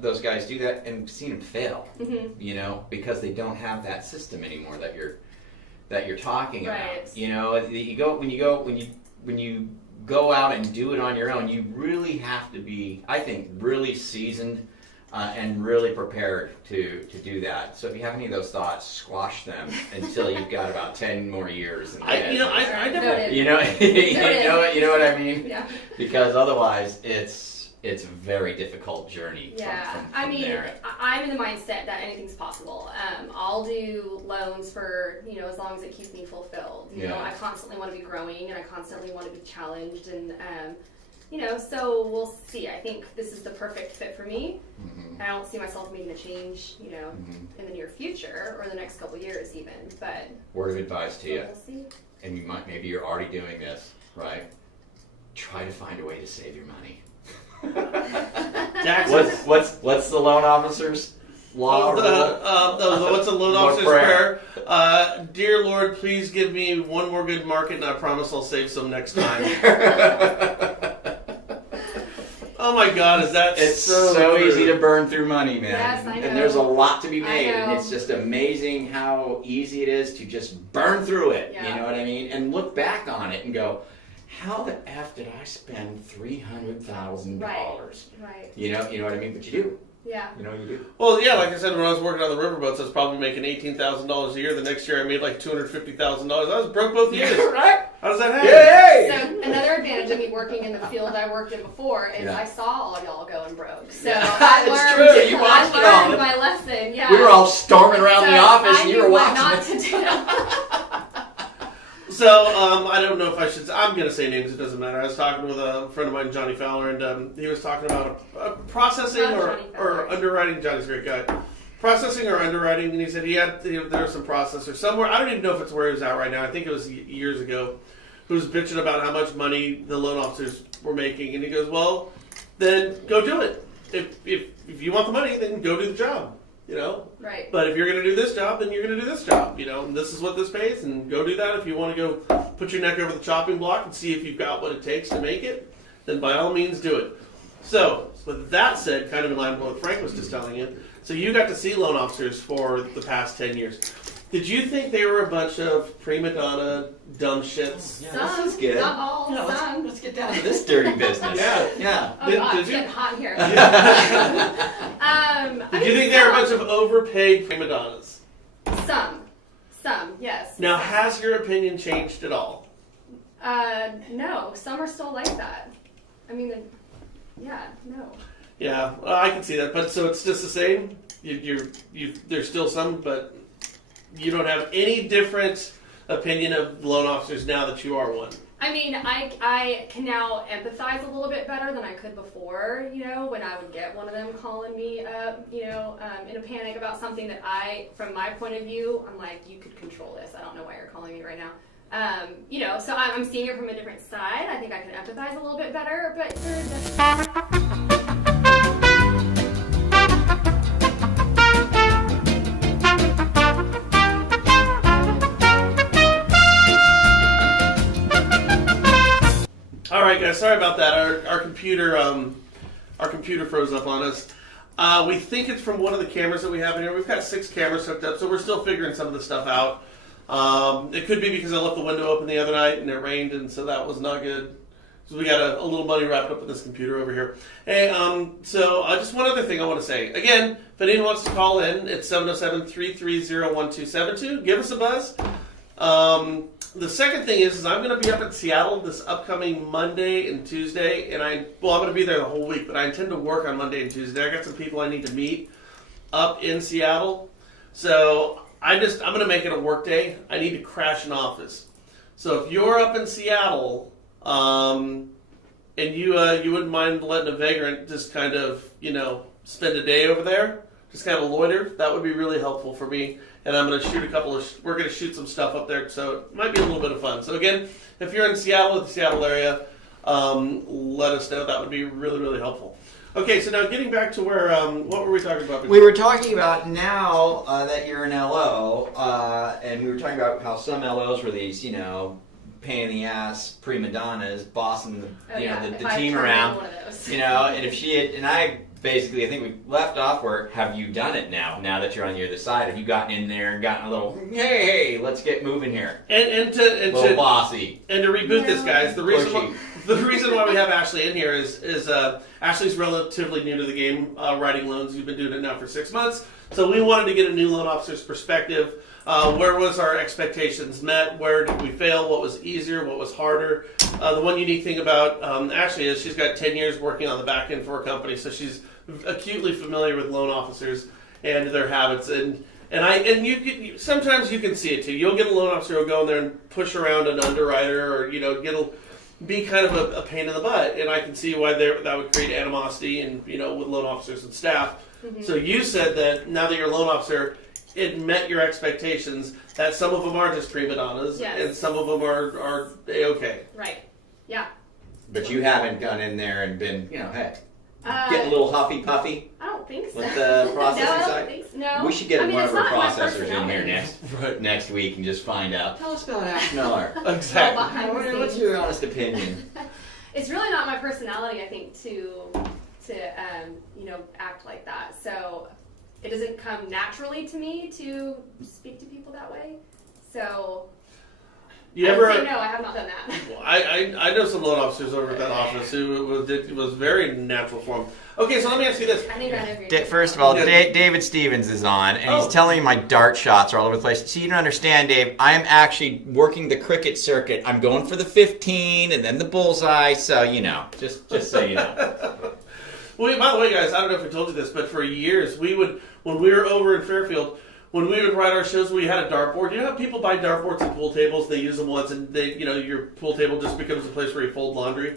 those guys do that and seen them fail. Because they don't have that system anymore that you're talking about. When you go out and do it on your own, you really have to be, I think, really seasoned and really prepared to do that. So if you have any of those thoughts, squash them until you've got about 10 more years. I never. You know what I mean? Yeah. Because otherwise, it's a very difficult journey. From there. I'm in the mindset that anything's possible. I'll do loans for as long as it keeps me fulfilled. I constantly want to be growing and I constantly want to be challenged and so we'll see. I think this is the perfect fit for me. I don't see myself making a change in the near future or the next couple years even. But word of advice to you, we'll see. And maybe you're already doing this, right? Try to find a way to save your money. What's the loan officer's law? What's the loan officer's prayer? Dear Lord, please give me one more good market, and I promise I'll save some next time. Oh my God, is that It's so so true. easy to burn through money, man. Yes, I know. And there's a lot to be made, I know. and it's just amazing how easy it is to just burn through it. Yeah. You know what I mean? And look back on it and go, how the F did I spend $300,000? Right. You know what I mean? But you do. Yeah. You do. Well, yeah, like I said, when I was working on the riverboats, I was probably making $18,000 a year. The next year, I made like $250,000. I was broke both years. Right? How does that happen? Yay! So another advantage of me working in the field I worked in before is Yeah. I saw all y'all going broke. So Yeah. I It's learned, true. You watched it I all. learned my lesson. Yeah. We were all storming around So the office, I and you knew were what watching not it. to do. So, I don't know if I should. I'm going to say names. It doesn't matter. I was talking with a friend of mine, Johnny Fowler, and he was talking about processing Love or, Johnny Fowler. or underwriting. Johnny's a great guy. Processing or underwriting, and he said there was some processor somewhere. I don't even know if it's where he was at right now. I think it was years ago. Who was bitching about how much money the loan officers were making, and he goes, "Well, then go do it. If you want the money, then go do the job." You know, Right. but if you're going to do this job, then you're going to do this job. You know, and this is what this pays, and go do that. If you want to go put your neck over the chopping block and see if you've got what it takes to make it, then by all means do it. So, with that said, kind of in line with what Frank was just telling you, so you got to see loan officers for the past 10 years. Did you think they were a bunch of prima donna dumb shits? Yeah, Some, this is good. not all, some. Let's get down to this dirty business. Yeah. Oh Did- God, did it's you? getting hot in here. Did you think they were a bunch of overpaid prima donnas? Some, yes. Now, has your opinion changed at all? No, some are still like that. I mean, no. Yeah, I can see that. But so it's just the same. There's still some, but you don't have any different opinion of loan officers now that you are one. I mean, I can now empathize a little bit better than I could before, you know, when I would get one of them calling me up, you know, in a panic about something that from my point of view, I'm like, you could control this. I don't know why you're calling me right now. You know, so I'm seeing it from a different side. I think I can empathize a little bit better, but they're just... All right, guys. Sorry about that. Our computer froze up on us. We think it's from one of the cameras that we have in here. We've got 6 cameras hooked up, so we're still figuring some of this stuff out. It could be because I left the window open the other night and it rained, and so that was not good. So we got a little money wrapped up in this computer over here. Hey, so just one other thing I want to say. Again, if anyone wants to call in, it's 707-330-1272. Give us a buzz. The second thing is I'm going to be up in Seattle this upcoming Monday and Tuesday, and I'm going to be there the whole week, but I intend to work on Monday and Tuesday. I got some people I need to meet up in Seattle, so I'm going to make it a work day. I need to crash an office. So if you're up in Seattle, and you wouldn't mind letting a vagrant just kind of, spend a day over there, just kind of loiter, that would be really helpful for me. And I'm going to shoot we're going to shoot some stuff up there, so it might be a little bit of fun. So again, if you're in Seattle, the Seattle area, let us know. That would be really, really helpful. Okay, so now getting back to where, what were we talking about before? We were talking about now that you're in LO, and we were talking about how some LOs were these, pain in the ass prima donnas bossing the team around, one of those. and if she had, and I think we left off where, have you done it now that you're on the other side? Have you gotten in there and gotten a little, hey, let's get moving here, and to bossy, and to reboot this, guys, the reason why we have Ashley in here is Ashley's relatively new to the game, writing loans. You've been doing it now for 6 months, so we wanted to get a new loan officer's perspective. Where was our expectations met? Where did we fail? What was easier? What was harder? The one unique thing about Ashley is she's got 10 years working on the back end for a company, so she's acutely familiar with loan officers and their habits. Sometimes you can see it too. You'll get a loan officer who'll go in there and push around an underwriter, or be kind of a pain in the butt. And I can see why that would create animosity and with loan officers and staff. Mm-hmm. So you said that now that you're a loan officer, it met your expectations, that some of them are just prima donnas, yes, and some of them are A-okay. Right. Yeah. but you haven't gone in there and been, hey, getting a little huffy puffy. I don't think so. With the processing no, I don't side? think so. No. We should get one it's of our not my processors in here personality. next week and just find out. Tell us about Ash Miller. Exactly. Behind the What's scenes. your honest opinion? It's really not my personality, I think, to to act like that. So it doesn't come naturally to me to speak to people that way. So You I ever? would say no, I have not done that. I know some loan officers over at that office who it was very natural for them. Okay, so let me ask you this. I think I know who you're First of all, Yeah. David Stevens is on, and Oh. he's telling me my dart shots are all over the place. So you don't understand, Dave. I'm actually working the cricket circuit. I'm going for the 15 and then the bullseye. So just so you know. Well, by the way, guys, I don't know if I told you this, but for years when we were over in Fairfield, when we would write our shows, we had a dartboard. You know how people buy dartboards and pool tables? They use them once, and your pool table just becomes a place where you fold laundry.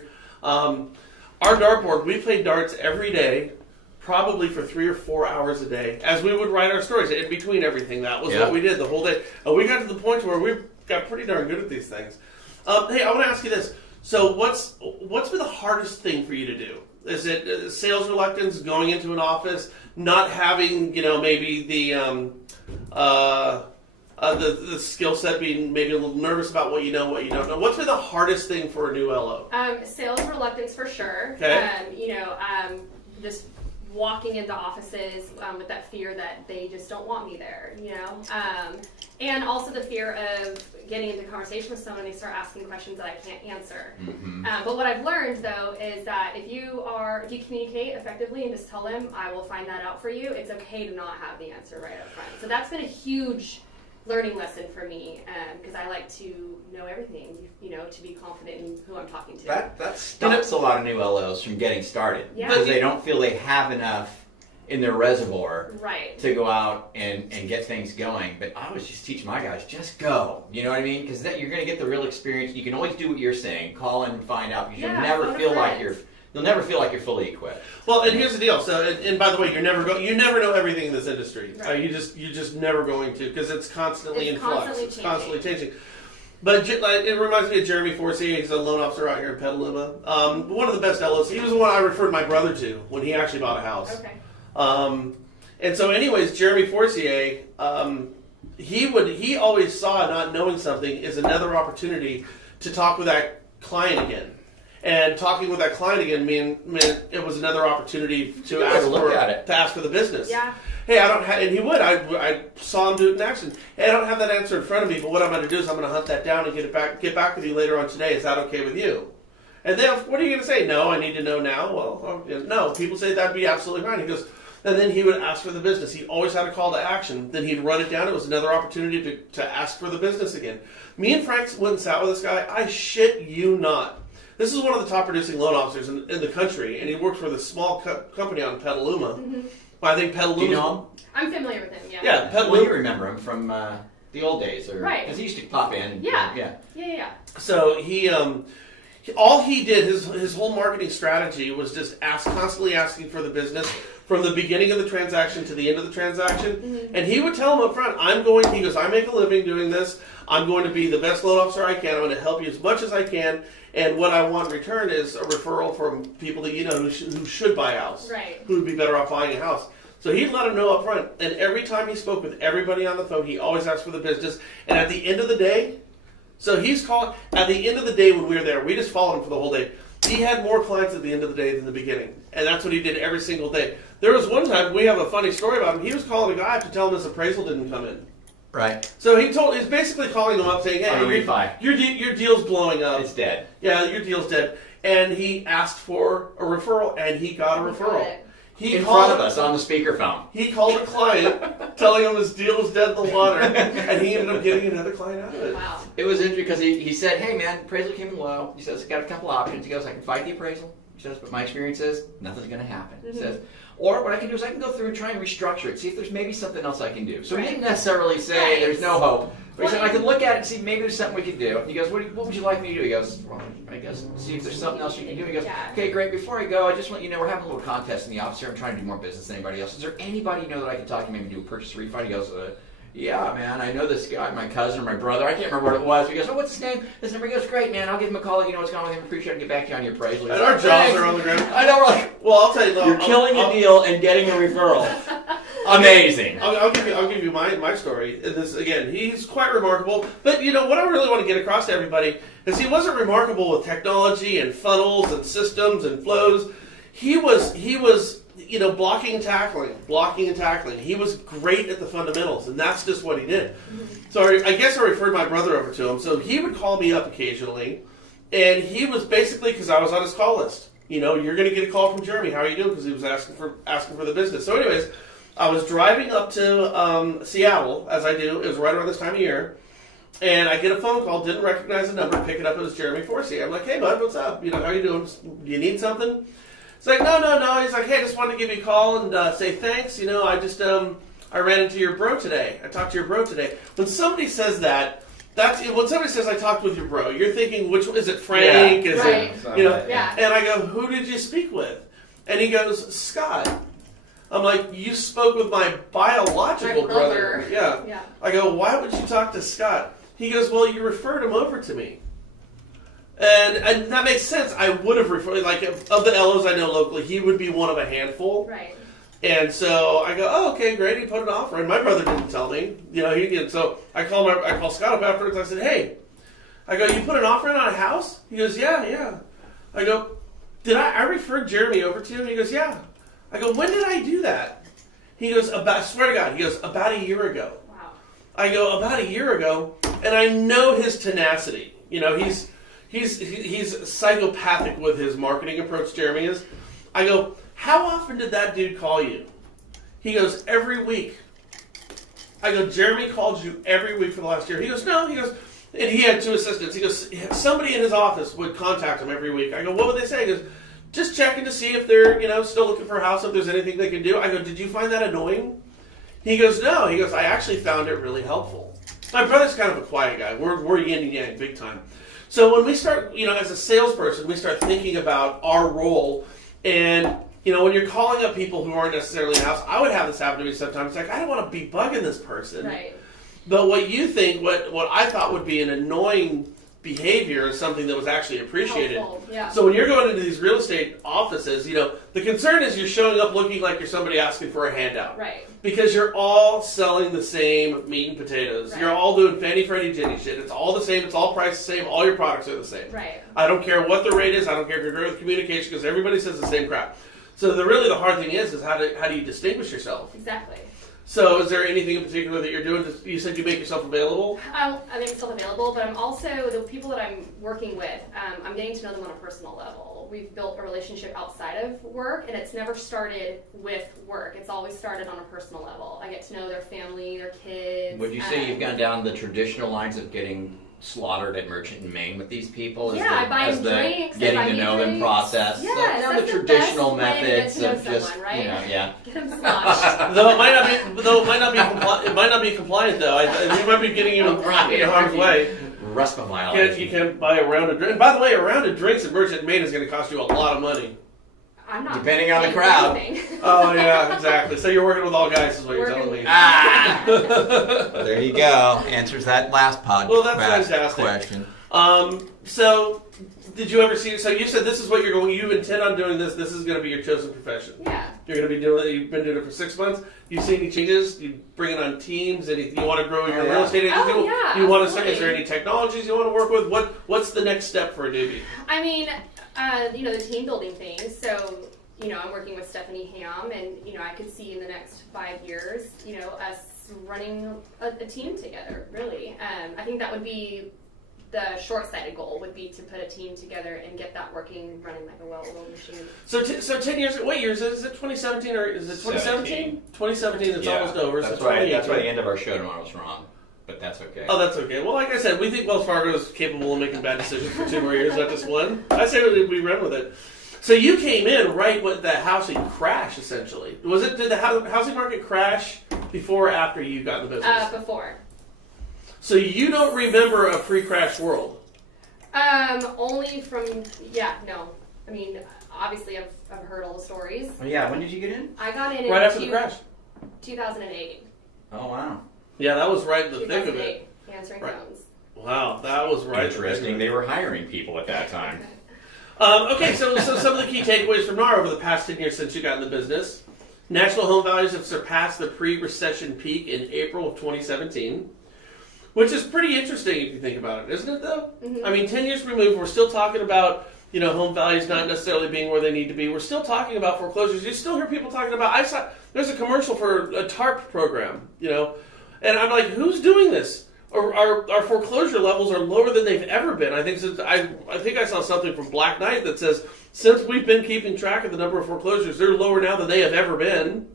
Our dartboard, we played darts every day, probably for 3 or 4 hours a day, as we would write our stories in between everything. That was what we did the whole day. We got to the point where we got pretty darn good at these things. Hey, I want to ask you this. So what's been the hardest thing for you to do? Is it sales reluctance, going into an office, not having, maybe the skill set, being maybe a little nervous about what you know, what you don't know? What's been the hardest thing for a new LO? Sales reluctance for sure. Okay. Just walking into offices with that fear that they just don't want me there, and also the fear of getting into conversation with someone and they start asking questions that I can't answer. Mm-hmm. But what I've learned though is that if you communicate effectively and just tell them, I will find that out for you, it's okay to not have the answer right up front. So that's been a huge learning lesson for me, because I like to know everything, to be confident in who I'm talking to. That stops a lot of new LOs from getting started Yeah. because they don't feel they have enough in their reservoir Right. to go out and get things going. But I always just teach my guys, just go. You know what I mean? Because you're going to get the real experience. You can always do what you're saying. Call in and find out, because Yeah, you'll never phone a feel like friend. you'll never feel like you're fully equipped. Well, and here's the deal. So, and by the way, you never know everything in this industry. Right. You're just never going to, because it's constantly in flux. Constantly It's changing. constantly changing. But it reminds me of Jeremy Forcier. He's a loan officer out here in Petaluma. One of the best LOs. He was the one I referred my brother to when he actually bought a house. Okay. And so, anyways, Jeremy Forcier, he always saw not knowing something as another opportunity to talk with that client again. And talking with that client again meant it was another opportunity to ask for the business. Yeah. Hey, I don't have, and he would. I saw him do it in action. Hey, I don't have that answer in front of me, but what I'm going to do is I'm going to hunt that down and get back with you later on today. Is that okay with you? And then, what are you going to say? No, I need to know now. Well, no. People say that'd be absolutely fine. He goes, and then he would ask for the business. He always had a call to action. Then he'd run it down. It was another opportunity to ask for the business again. Me and Frank went and sat with this guy. I shit you not. This is one of the top producing loan officers in the country, and he works for this small company out in Petaluma. Mm-hmm. I think Petaluma. Do you know him? I'm familiar with him, yeah. Yeah, Well, Petaluma. you remember him from the old days, Right. Because he used to pop in. And, Yeah. yeah. So he all he did, his whole marketing strategy was just constantly asking for the business from the beginning of the transaction to the end of the transaction. Mm-hmm. And he would tell him up front, he goes, I make a living doing this. I'm going to be the best loan officer I can. I'm going to help you as much as I can. And what I want in return is a referral from people that who should buy a house. Right. Who would be better off buying a house. So he'd let him know up front. And every time he spoke with everybody on the phone, he always asked for the business. And at the end of the day, so he's calling, at the end of the day when we were there, we just followed him for the whole day. He had more clients at the end of the day than the beginning. And that's what he did every single day. There was one time, we have a funny story about him. He was calling a guy to tell him his appraisal didn't come in. Right. So he's basically calling him up saying, hey, On a refi. your deal's blowing up. It's dead. Yeah, your deal's dead. And he asked for a referral, and he got a referral. In front of us on the speakerphone. He called a client telling him his deal was dead in the water, and he ended up getting another client out of it. Wow. It was interesting because he said, hey man, appraisal came in low. He says, I got a couple options. He goes, I can fight the appraisal. He says, but my experience is nothing's going to happen. Mm-hmm. He says, or what I can do is I can go through and try and restructure it, see if there's maybe something else I can do. So Right. he didn't necessarily say Right. there's no hope. But he said, Well, I can look at it and see maybe there's something we can do. He goes, what would you like me to do? He goes, well, I guess see if there's something else you can do. He goes, Yeah. okay, great. Before I go, I just want you to know we're having a little contest in the office here. I'm trying to do more business than anybody else. Is there anybody you know that I can talk to, maybe do a purchase refund? He goes, yeah, man, I know this guy, my cousin or my brother. I can't remember what it was. He goes, oh, what's his name? This number. He goes, great, man. I'll give him a call. You know what's going on with him. Appreciate it. Get back to you on your appraisal. He And goes, our jaws "Thanks." are on the ground. I know, we're like, Well, I'll tell you. you're killing a deal and getting a referral. Amazing. I'll give you my story. And this again, he's quite remarkable. But what I really want to get across to everybody is he wasn't remarkable with technology and funnels and systems and flows. he was blocking and tackling. He was great at the fundamentals, and that's just what he did. So I guess I referred my brother over to him. So he would call me up occasionally, and he was basically, because I was on his call list. You're going to get a call from Jeremy. How are you doing? Because he was asking for the business. So anyways, I was driving up to Seattle, as I do. It was right around this time of year. And I get a phone call, didn't recognize the number, pick it up, it was Jeremy Forsey. I'm like, hey, bud, what's up? How are you doing? Do you need something? He's like, no. He's like, hey, I just wanted to give you a call and say thanks. I ran into your bro today. I talked to your bro today. When somebody says that, when somebody says I talked with your bro, you're thinking, which is it Frank? Yeah, is right. it, Yeah. And I go, who did you speak with? And he goes, Scott. I'm like, you spoke with my biological brother. Yeah. I go, why would you talk to Scott? He goes, well, you referred him over to me. And that makes sense. I would have referred, like, of the LOs I know locally, he would be one of a handful. Right. And so I go, oh, okay, great. He put an offer in. My brother didn't tell me. He did. So I call Scott up afterwards. I said, hey, you put an offer in on a house? He goes, yeah. I go, did I referred Jeremy over to you? He goes, yeah. I go, when did I do that? He goes, I swear to God, about a year ago. Wow. I go, about a year ago, and I know his tenacity. He's psychopathic with his marketing approach, Jeremy is. I go, how often did that dude call you? He goes, every week. I go, Jeremy called you every week for the last year. He goes, no. He goes, and he had 2 assistants. He goes, somebody in his office would contact him every week. I go, what would they say? He goes, just checking to see if they're, still looking for a house, if there's anything they can do. I go, did you find that annoying? He goes, no. He goes, I actually found it really helpful. My brother's kind of a quiet guy. We're yin and yang, big time. So when we start, as a salesperson, we start thinking about our role. And, when you're calling up people who aren't necessarily in the house, I would have this happen to me sometimes. It's like, I don't want to be bugging this person. Right. But what you think, what I thought would be an annoying behavior is something that was actually appreciated. Helpful, yeah. So when you're going into these real estate offices, the concern is you're showing up looking like you're somebody asking for a handout. Right. Because you're all selling the same meat and potatoes. Right. You're all doing Fannie, Freddie, Ginny shit. It's all the same. It's all priced the same. All your products are the same. Right. I don't care what the rate is. I don't care if you're great with communication because everybody says the same crap. So the hard thing is how do you distinguish yourself? Exactly. So is there anything in particular that you're doing? You said you make yourself available? I make myself available, but I'm also, the people that I'm working with, I'm getting to know them on a personal level. We've built a relationship outside of work, and it's never started with work. It's always started on a personal level. I get to know their family, their kids. Would you say you've gone down the traditional lines of getting slaughtered at Merchant and Main with these people? I buy them drinks. Getting to know them process. Yes, the that's traditional the best way to get methods to know of just, someone, right? yeah. Get them sloshed. Though it might not be compliant though. We might be getting you in harm's way. RESPA violation. You can buy a round of drinks. And by the way, a round of drinks at Merchant Main is going to cost you a lot of money. I'm not depending on the paying crowd. anything. Oh yeah, exactly. So you're working with all guys, is what you're telling me. There you go. Answers that last podcast Well, that's fantastic. question. So did you ever see? So you said this is what you're going. You intend on doing this. This is going to be your chosen profession. Yeah. You're going to be doing it. You've been doing it for 6 months. You see any changes? You bringing on teams? You want to grow your real estate agency? Oh, yeah, you want to? absolutely. Is there any technologies you want to work with? What's the next step for a newbie? I mean, the team building things. So, I'm working with Stephanie Ham, and I could see in the next 5 years, us running a team together. Really, I think that would be the short-sighted goal. Would be to put a team together and get that working, running like a well-oiled machine. So 10 years. What year is it? Is it 2017 or is it 2017? 2017. It's almost over. That's so right. That's why the end of our show tomorrow was wrong. But that's okay. Oh, that's okay. Well, like I said, we think Wells Fargo is capable of making bad decisions for 2 more years, not just one. I say we run with it. So you came in right with the housing crash, essentially. Did the housing market crash before or after you got in the business? Before. So you don't remember a pre-crash world? Only from, no. I mean, obviously I've heard all the stories. Oh, yeah, when did you get in? I got in right after the crash. 2008. Oh, wow. Yeah, that was right in the thick of it. Answering right. phones. Wow, that was right. Interesting. They were hiring people at that time. Okay, so some of the key takeaways from NAR over the past 10 years since you got in the business. National home values have surpassed the pre-recession peak in April of 2017, which is pretty interesting if you think about it, isn't it, though? Mm-hmm. I mean, 10 years removed, we're still talking about home values not necessarily being where they need to be. We're still talking about foreclosures. You still hear people talking about. I saw there's a commercial for a TARP program, and I'm like, who's doing this? Our foreclosure levels are lower than they've ever been. I think I saw something from Black Knight that says since we've been keeping track of the number of foreclosures, they're lower now than they have ever been.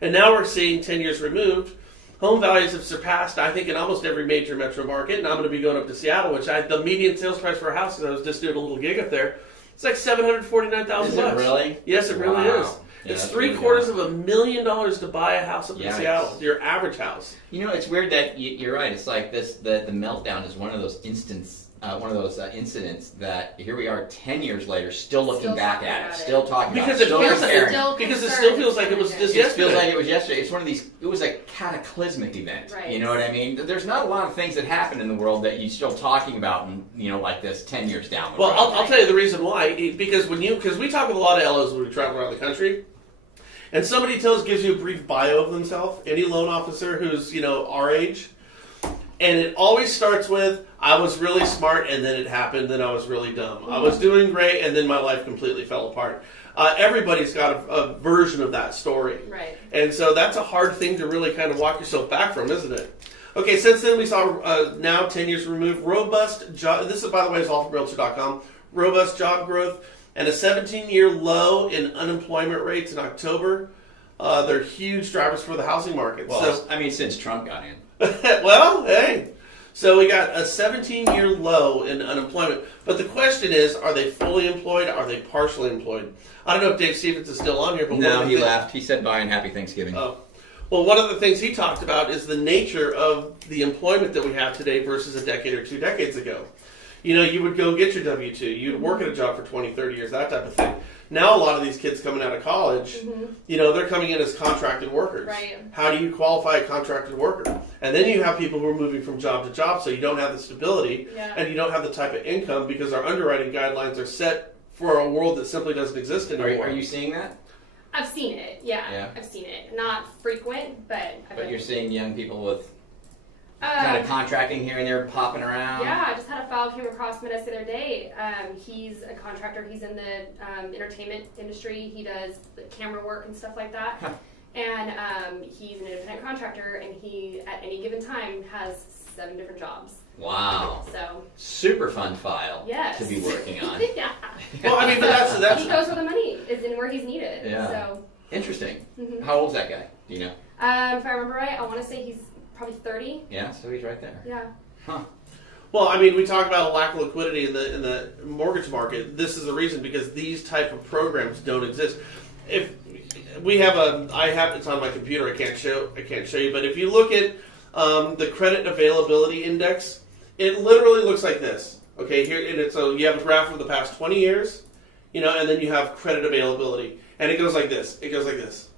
And now we're seeing 10 years removed, home values have surpassed, I think, in almost every major metro market. And I'm going to be going up to Seattle, which the median sales price for a house, because I was just doing a little gig up there, it's like $749,000. Is it really? Yes, it really is. Yeah, it's really $750,000 to buy a house up in Yikes. Seattle, your average house. It's weird that you're right. It's like this. The meltdown is one of those incidents that here we are 10 years later, still looking back at it, still talking because about it. It still feels like it was just yesterday. It feels like it was yesterday. It's one of these. It was a cataclysmic event. Right. You know what I mean? There's not a lot of things that happen in the world that you're still talking about, and like this 10 years down the road. Well, I'll tell you the reason why. Because we talk with a lot of LOs when we travel around the country. And somebody gives you a brief bio of themselves, any loan officer who's, our age. And it always starts with, I was really smart and then it happened, then I was really dumb. I was doing great and then my life completely fell apart. Everybody's got a version of that story. Right. And so that's a hard thing to really kind of walk yourself back from, isn't it? Okay, since then we saw, now 10 years removed, robust job, this is, by the way, is all from Realtor.com, robust job growth, and a 17-year low in unemployment rates in October. They're huge drivers for the housing market. Well, since Trump got in. Well, hey. So we got a 17-year low in unemployment. But the question is, are they fully employed? Are they partially employed? I don't know if Dave Stevens is still on here. But no, he left. He said bye and happy Thanksgiving. Oh. Well, one of the things he talked about is the nature of the employment that we have today versus a decade or 2 decades ago. You would go get your W-2. You'd work at a job for 20, 30 years, that type of thing. Now a lot of these kids coming out of college, they're coming in as contracted workers. Right. How do you qualify a contracted worker? And then you have people who are moving from job to job, so you don't have the stability and you don't have the type of income because our underwriting guidelines are set for a world that simply doesn't exist anymore. Are you seeing that? I've seen it, yeah. I've seen it. Not frequent, but... But you're seeing young people with kind of contracting here and there popping around? Yeah, I just had a file came across me the other day. He's a contractor. He's in the entertainment industry. He does the camera work and stuff like that. And he's an independent contractor, and he, at any given time, has 7 different jobs. Wow. So super fun file to be working on. Yeah. Well, but that's he goes where the money is and where he's needed. Yeah. So interesting. How old's that guy? Do you know? If I remember right, I want to say he's probably 30. Yeah, so he's right there. Yeah. Huh. Well, we talk about a lack of liquidity in the mortgage market. This is the reason, because these type of programs don't exist. If we have it's on my computer. I can't show you. But if you look at the credit availability index, it literally looks like this. Okay, here, and so you have a graph of the past 20 years, and then you have credit availability, and it goes like this. It goes like this.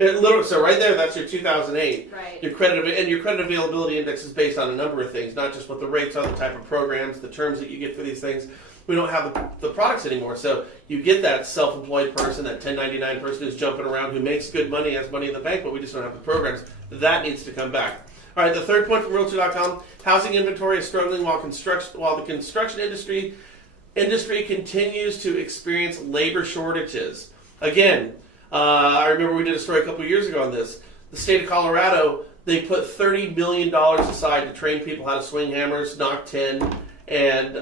It literally, so right there, that's your 2008. Right. Your credit availability index is based on a number of things, not just what the rates are, the type of programs, the terms that you get for these things. We don't have the products anymore, so you get that self-employed person, that 1099 person who's jumping around, who makes good money, has money in the bank, but we just don't have the programs. That needs to come back. All right, the third point from Realtor.com: housing inventory is struggling while the construction industry continues to experience labor shortages. Again. I remember we did a story a couple years ago on this. The state of Colorado, they put $30 million aside to train people how to swing hammers, knock tin, and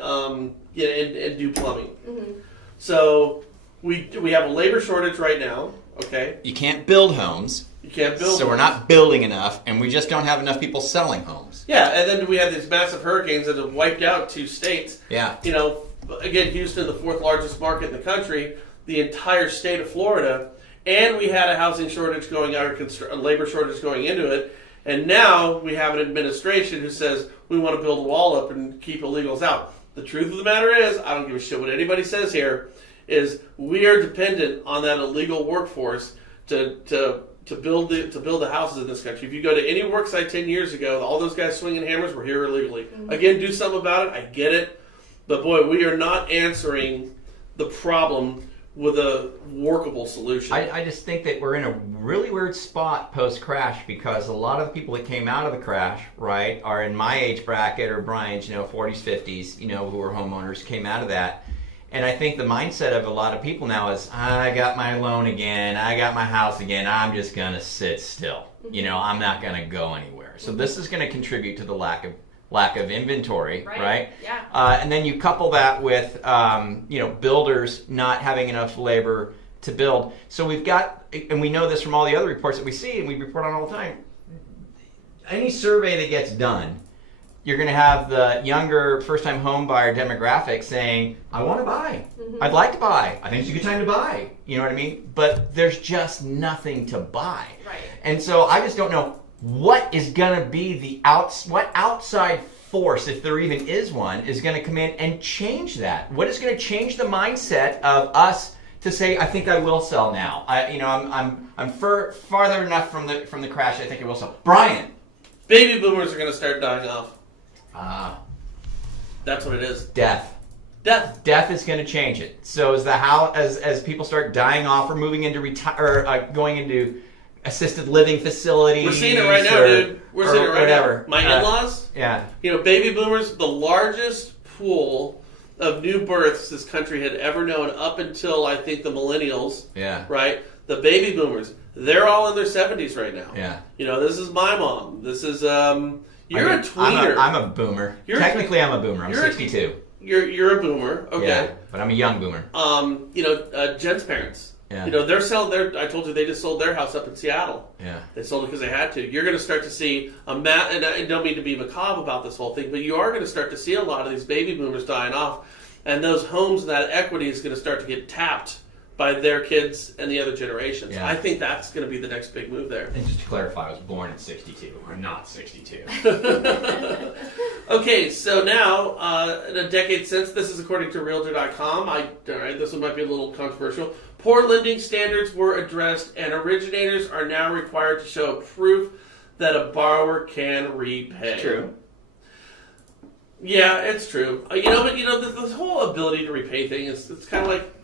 do plumbing. So we have a labor shortage right now. Okay. You can't build homes. You can't build. So we're not building enough, and we just don't have enough people selling homes. Yeah, and then we had these massive hurricanes that have wiped out 2 states. Yeah. Again, Houston, the 4th largest market in the country, the entire state of Florida. And we had a housing shortage a labor shortage going into it. And now we have an administration who says we want to build a wall up and keep illegals out. The truth of the matter is, I don't give a shit what anybody says here, is we are dependent on that illegal workforce to build the houses in this country. If you go to any work site 10 years ago, all those guys swinging hammers were here illegally. Again, do something about it. I get it. But boy, we are not answering the problem with a workable solution. I just think that we're in a really weird spot post-crash because a lot of the people that came out of the crash, right, are in my age bracket or Brian's, 40s, 50s, who are homeowners, came out of that. And I think the mindset of a lot of people now is, I got my loan again, I got my house again, I'm just going to sit still. I'm not going to go anywhere. So this is going to contribute to the lack of inventory, right? Yeah. And then you couple that with, builders not having enough labor to build. So we've got, and we know this from all the other reports that we see and we report on all the time, any survey that gets done, you're going to have the younger first-time home buyer demographic saying, I want to buy. I'd like to buy. I think it's a good time to buy. You know what I mean? But there's just nothing to buy. Right. And so I just don't know what is going to be what outside force, if there even is one, is going to come in and change that. What is going to change the mindset of us to say, I think I will sell now. I'm farther enough from the crash. I think I will sell. Brian, Baby boomers are going to start dying off. That's what it is. Death is going to change it. So as people start dying off or moving into going into assisted living facilities, we're seeing it right now, dude. We're seeing it right whatever. now. My in-laws, baby boomers, the largest pool of new births this country had ever known up until I think the millennials. Yeah. Right. The baby boomers, they're all in their 70s right now. Yeah. This is my mom. This is You're a tweener. I'm a boomer. Technically, I'm a boomer. I'm 62. You're a boomer. Okay. Yeah, but I'm a young boomer. Jen's parents. Yeah. They're selling I told you they just sold their house up in Seattle. Yeah. They sold it because they had to. You're going to start to see and I don't mean to be macabre about this whole thing, but you are going to start to see a lot of these baby boomers dying off, and those homes and that equity is going to start to get tapped by their kids and the other generations. Yeah. I think that's going to be the next big move there. And just to clarify, I was born in 62. I'm not 62. Okay, so now, in a decade since, this is according to Realtor.com. This one might be a little controversial. Poor lending standards were addressed, and originators are now required to show proof that a borrower can repay. It's true. Yeah, it's true. But this whole ability to repay thing it's kind of like,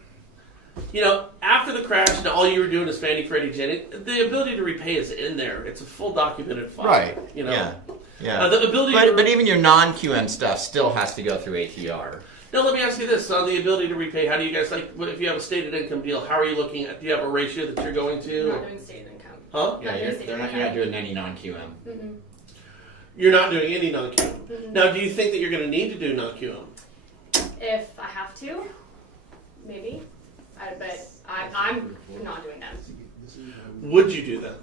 after the crash, and all you were doing is Fannie, Freddie, Ginnie, the ability to repay is in there. It's a full documented file. Right. Yeah. The ability but even your non-QM stuff still has to go through ATR. Now, let me ask you this. On the ability to repay, how do you guys, if you have a stated income deal, how are you looking at, do you have a ratio that you're going to? I'm not doing stated income. Huh? Yeah, you're not doing any non-QM. Mm-hmm. You're not doing any non-QM. Mm-hmm. Now, do you think that you're going to need to do non-QM? If I have to, maybe. But I'm not doing that. Would you do that?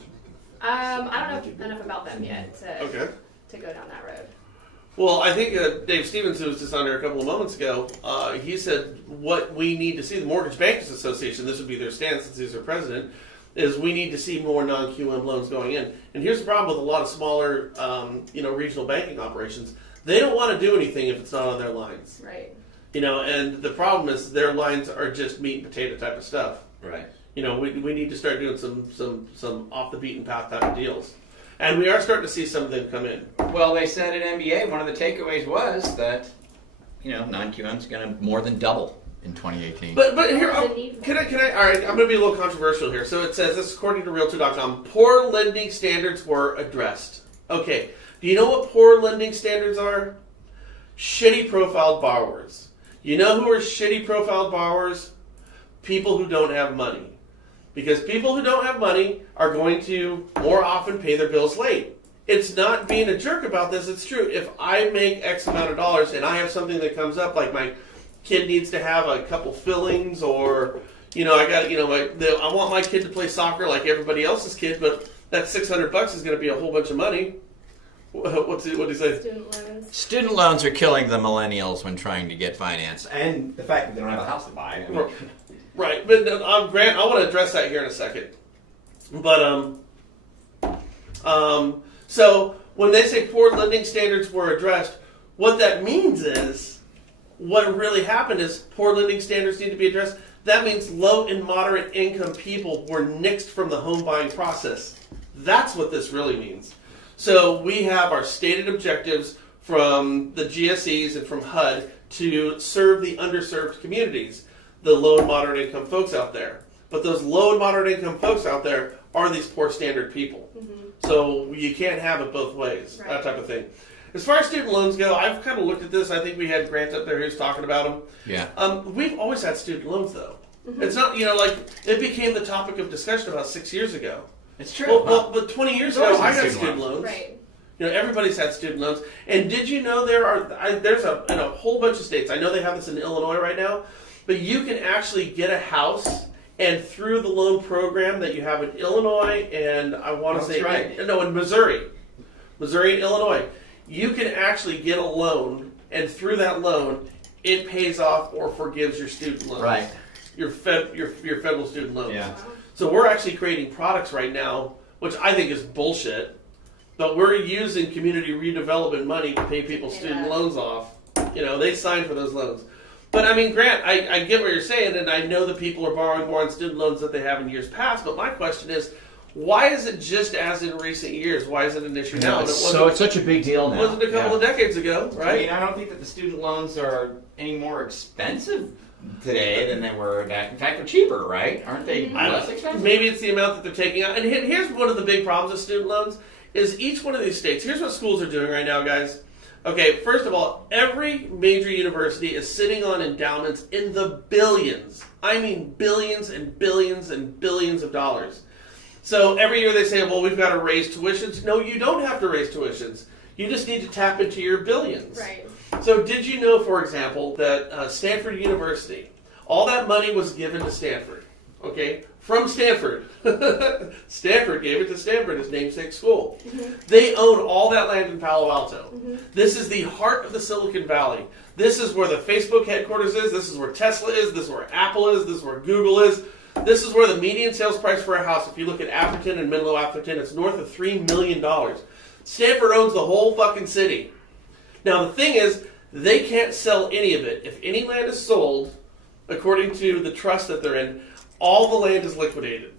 I don't know enough about them yet to go down that road. Well, I think Dave Stevens, who was just on there a couple of moments ago, he said what we need to see, the Mortgage Bankers Association, this would be their stance since he's their president, is we need to see more non-QM loans going in. And here's the problem with a lot of smaller, regional banking operations. They don't want to do anything if it's not on their lines. Right. And the problem is their lines are just meat and potato type of stuff. Right. We need to start doing some off the beaten path type of deals. And we are starting to see some of them come in. Well, they said at MBA, one of the takeaways was that, non-QM is going to more than double in 2018. But here, can I? All right, I'm going to be a little controversial here. So it says, this according to Realtor.com, poor lending standards were addressed. Okay, do you know what poor lending standards are? Shitty profiled borrowers. You know who are shitty profiled borrowers? People who don't have money. Because people who don't have money are going to more often pay their bills late. It's not being a jerk about this, it's true. If I make X amount of dollars and I have something that comes up, like my kid needs to have a couple fillings, or, I want my kid to play soccer like everybody else's kid, but that $600 is going to be a whole bunch of money. What did he say? Student loans. Student loans are killing the millennials when trying to get finance. And the fact that they don't have a house to buy. Right, but Grant, I want to address that here in a second. But so when they say poor lending standards were addressed, what that means is, what really happened is poor lending standards need to be addressed. That means low and moderate income people were nixed from the home buying process. That's what this really means. So we have our stated objectives from the GSEs and from HUD to serve the underserved communities. the low and moderate income folks out there. But those low and moderate income folks out there are these poor standard people. So you can't have it both ways, that type of thing. As far as student loans go, I've kind of looked at this. I think we had Grant up there who's talking about them. Yeah. We've always had student loans, though. It's not, like, it became the topic of discussion about 6 years ago. It's true. Well, but 20 years ago, I had student loans. Right. Everybody's had student loans. And did you know there's in a whole bunch of states, I know they have this in Illinois right now, but you can actually get a house, and through the loan program that you have in Illinois, and I want to say, in Missouri and Illinois, you can actually get a loan, and through that loan, it pays off or forgives your student loans. Right. Your federal student loans. Yeah. So we're actually creating products right now, which I think is bullshit, but we're using community redevelopment money to pay people's student loans off. They sign for those loans. But I mean, Grant, I get what you're saying, and I know that people are borrowing more on student loans than they have in years past, but my question is, why is it just as in recent years? Why is it an issue now? It's such a big deal now. It wasn't a couple of decades ago, right? I mean, I don't think that the student loans are any more expensive today than they were back. In fact, they're cheaper, right? Aren't they less expensive? Maybe it's the amount that they're taking out. And here's one of the big problems with student loans, is each one of these states, here's what schools are doing right now, guys. Okay, first of all, every major university is sitting on endowments in the billions. I mean billions and billions and billions of dollars. So every year they say, well, we've got to raise tuitions. No, you don't have to raise tuitions. You just need to tap into your billions. Right. So did you know, for example, that Stanford University, all that money was given to Stanford, okay, from Stanford. Stanford gave it to Stanford, his namesake school. They own all that land in Palo Alto. This is the heart of the Silicon Valley. This is where the Facebook headquarters is. This is where Tesla is. This is where Apple is. This is where Google is. This is where the median sales price for a house, if you look at Atherton and Menlo Atherton, it's north of $3 million. Stanford owns the whole fucking city. Now, the thing is, they can't sell any of it. If any land is sold, according to the trust that they're in, all the land is liquidated.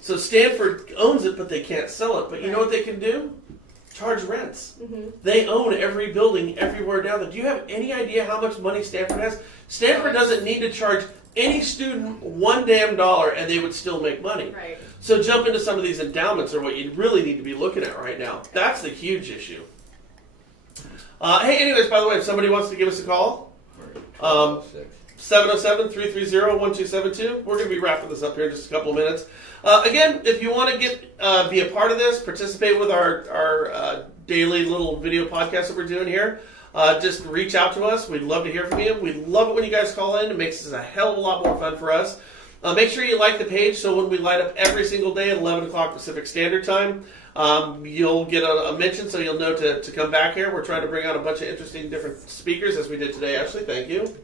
So Stanford owns it, but they can't sell it. But you know what they can do? Charge rents. They own every building everywhere down there. Do you have any idea how much money Stanford has? Stanford doesn't need to charge any student $1 damn, and they would still make money. Right. So jump into some of these endowments are what you really need to be looking at right now. That's the huge issue. Hey, anyways, by the way, if somebody wants to give us a call, 707-330-1272. We're going to be wrapping this up here in just a couple of minutes. Again, if you want to be a part of this, participate with our daily little video podcast that we're doing here, just reach out to us. We'd love to hear from you. We love it when you guys call in. It makes this a hell of a lot more fun for us. Make sure you like the page so when we light up every single day at 11 o'clock Pacific Standard Time, you'll get a mention so you'll know to come back here. We're trying to bring out a bunch of interesting different speakers as we did today, Ashley. Thank you.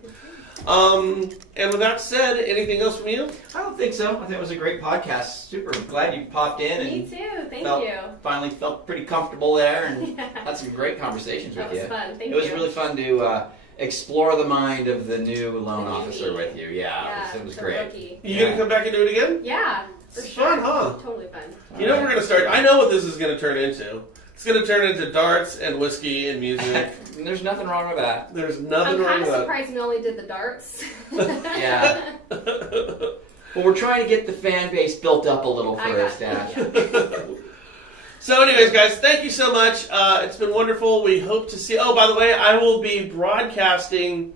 And with that said, anything else from you? I don't think so. I think it was a great podcast. Super glad you popped in. Me And too. Thank you. Finally felt pretty comfortable there and had some great conversations with you. That was fun. Thank you. It was really fun to explore the mind of the new loan officer with you. Yeah, it was great. Rookie. You going to come back and do it again? Yeah. For It's sure. fun, huh? Totally fun. You know, we're going to start. I know what this is going to turn into. It's going to turn into darts and whiskey and music. There's nothing wrong with that. There's nothing I'm wrong kind with of that. surprised we only did the darts. Yeah. Well, we're trying to get the fan base built up a little I first, got Ash. you. So anyways, guys, thank you so much. It's been wonderful. We hope to see... Oh, by the way, I will be broadcasting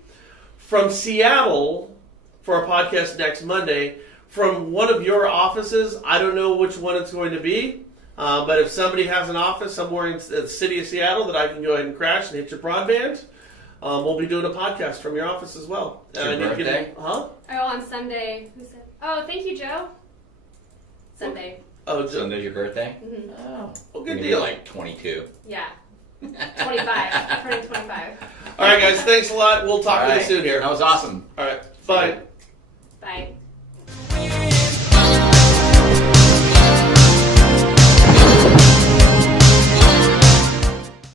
from Seattle for a podcast next Monday from one of your offices. I don't know which one it's going to be, but if somebody has an office somewhere in the city of Seattle that I can go ahead and crash and hit your broadband, we'll be doing a podcast from your office as well. It's your birthday? Huh? Oh, on Sunday. Who said? Oh, thank you, Joe. Sunday. Oh, Sunday's your birthday? Mm-hmm. Oh. well, good You're deal. like 22. Yeah. 25. Turning 25. All right, guys, thanks a lot. We'll talk All to you right. soon here. That was awesome. All right, bye. Bye.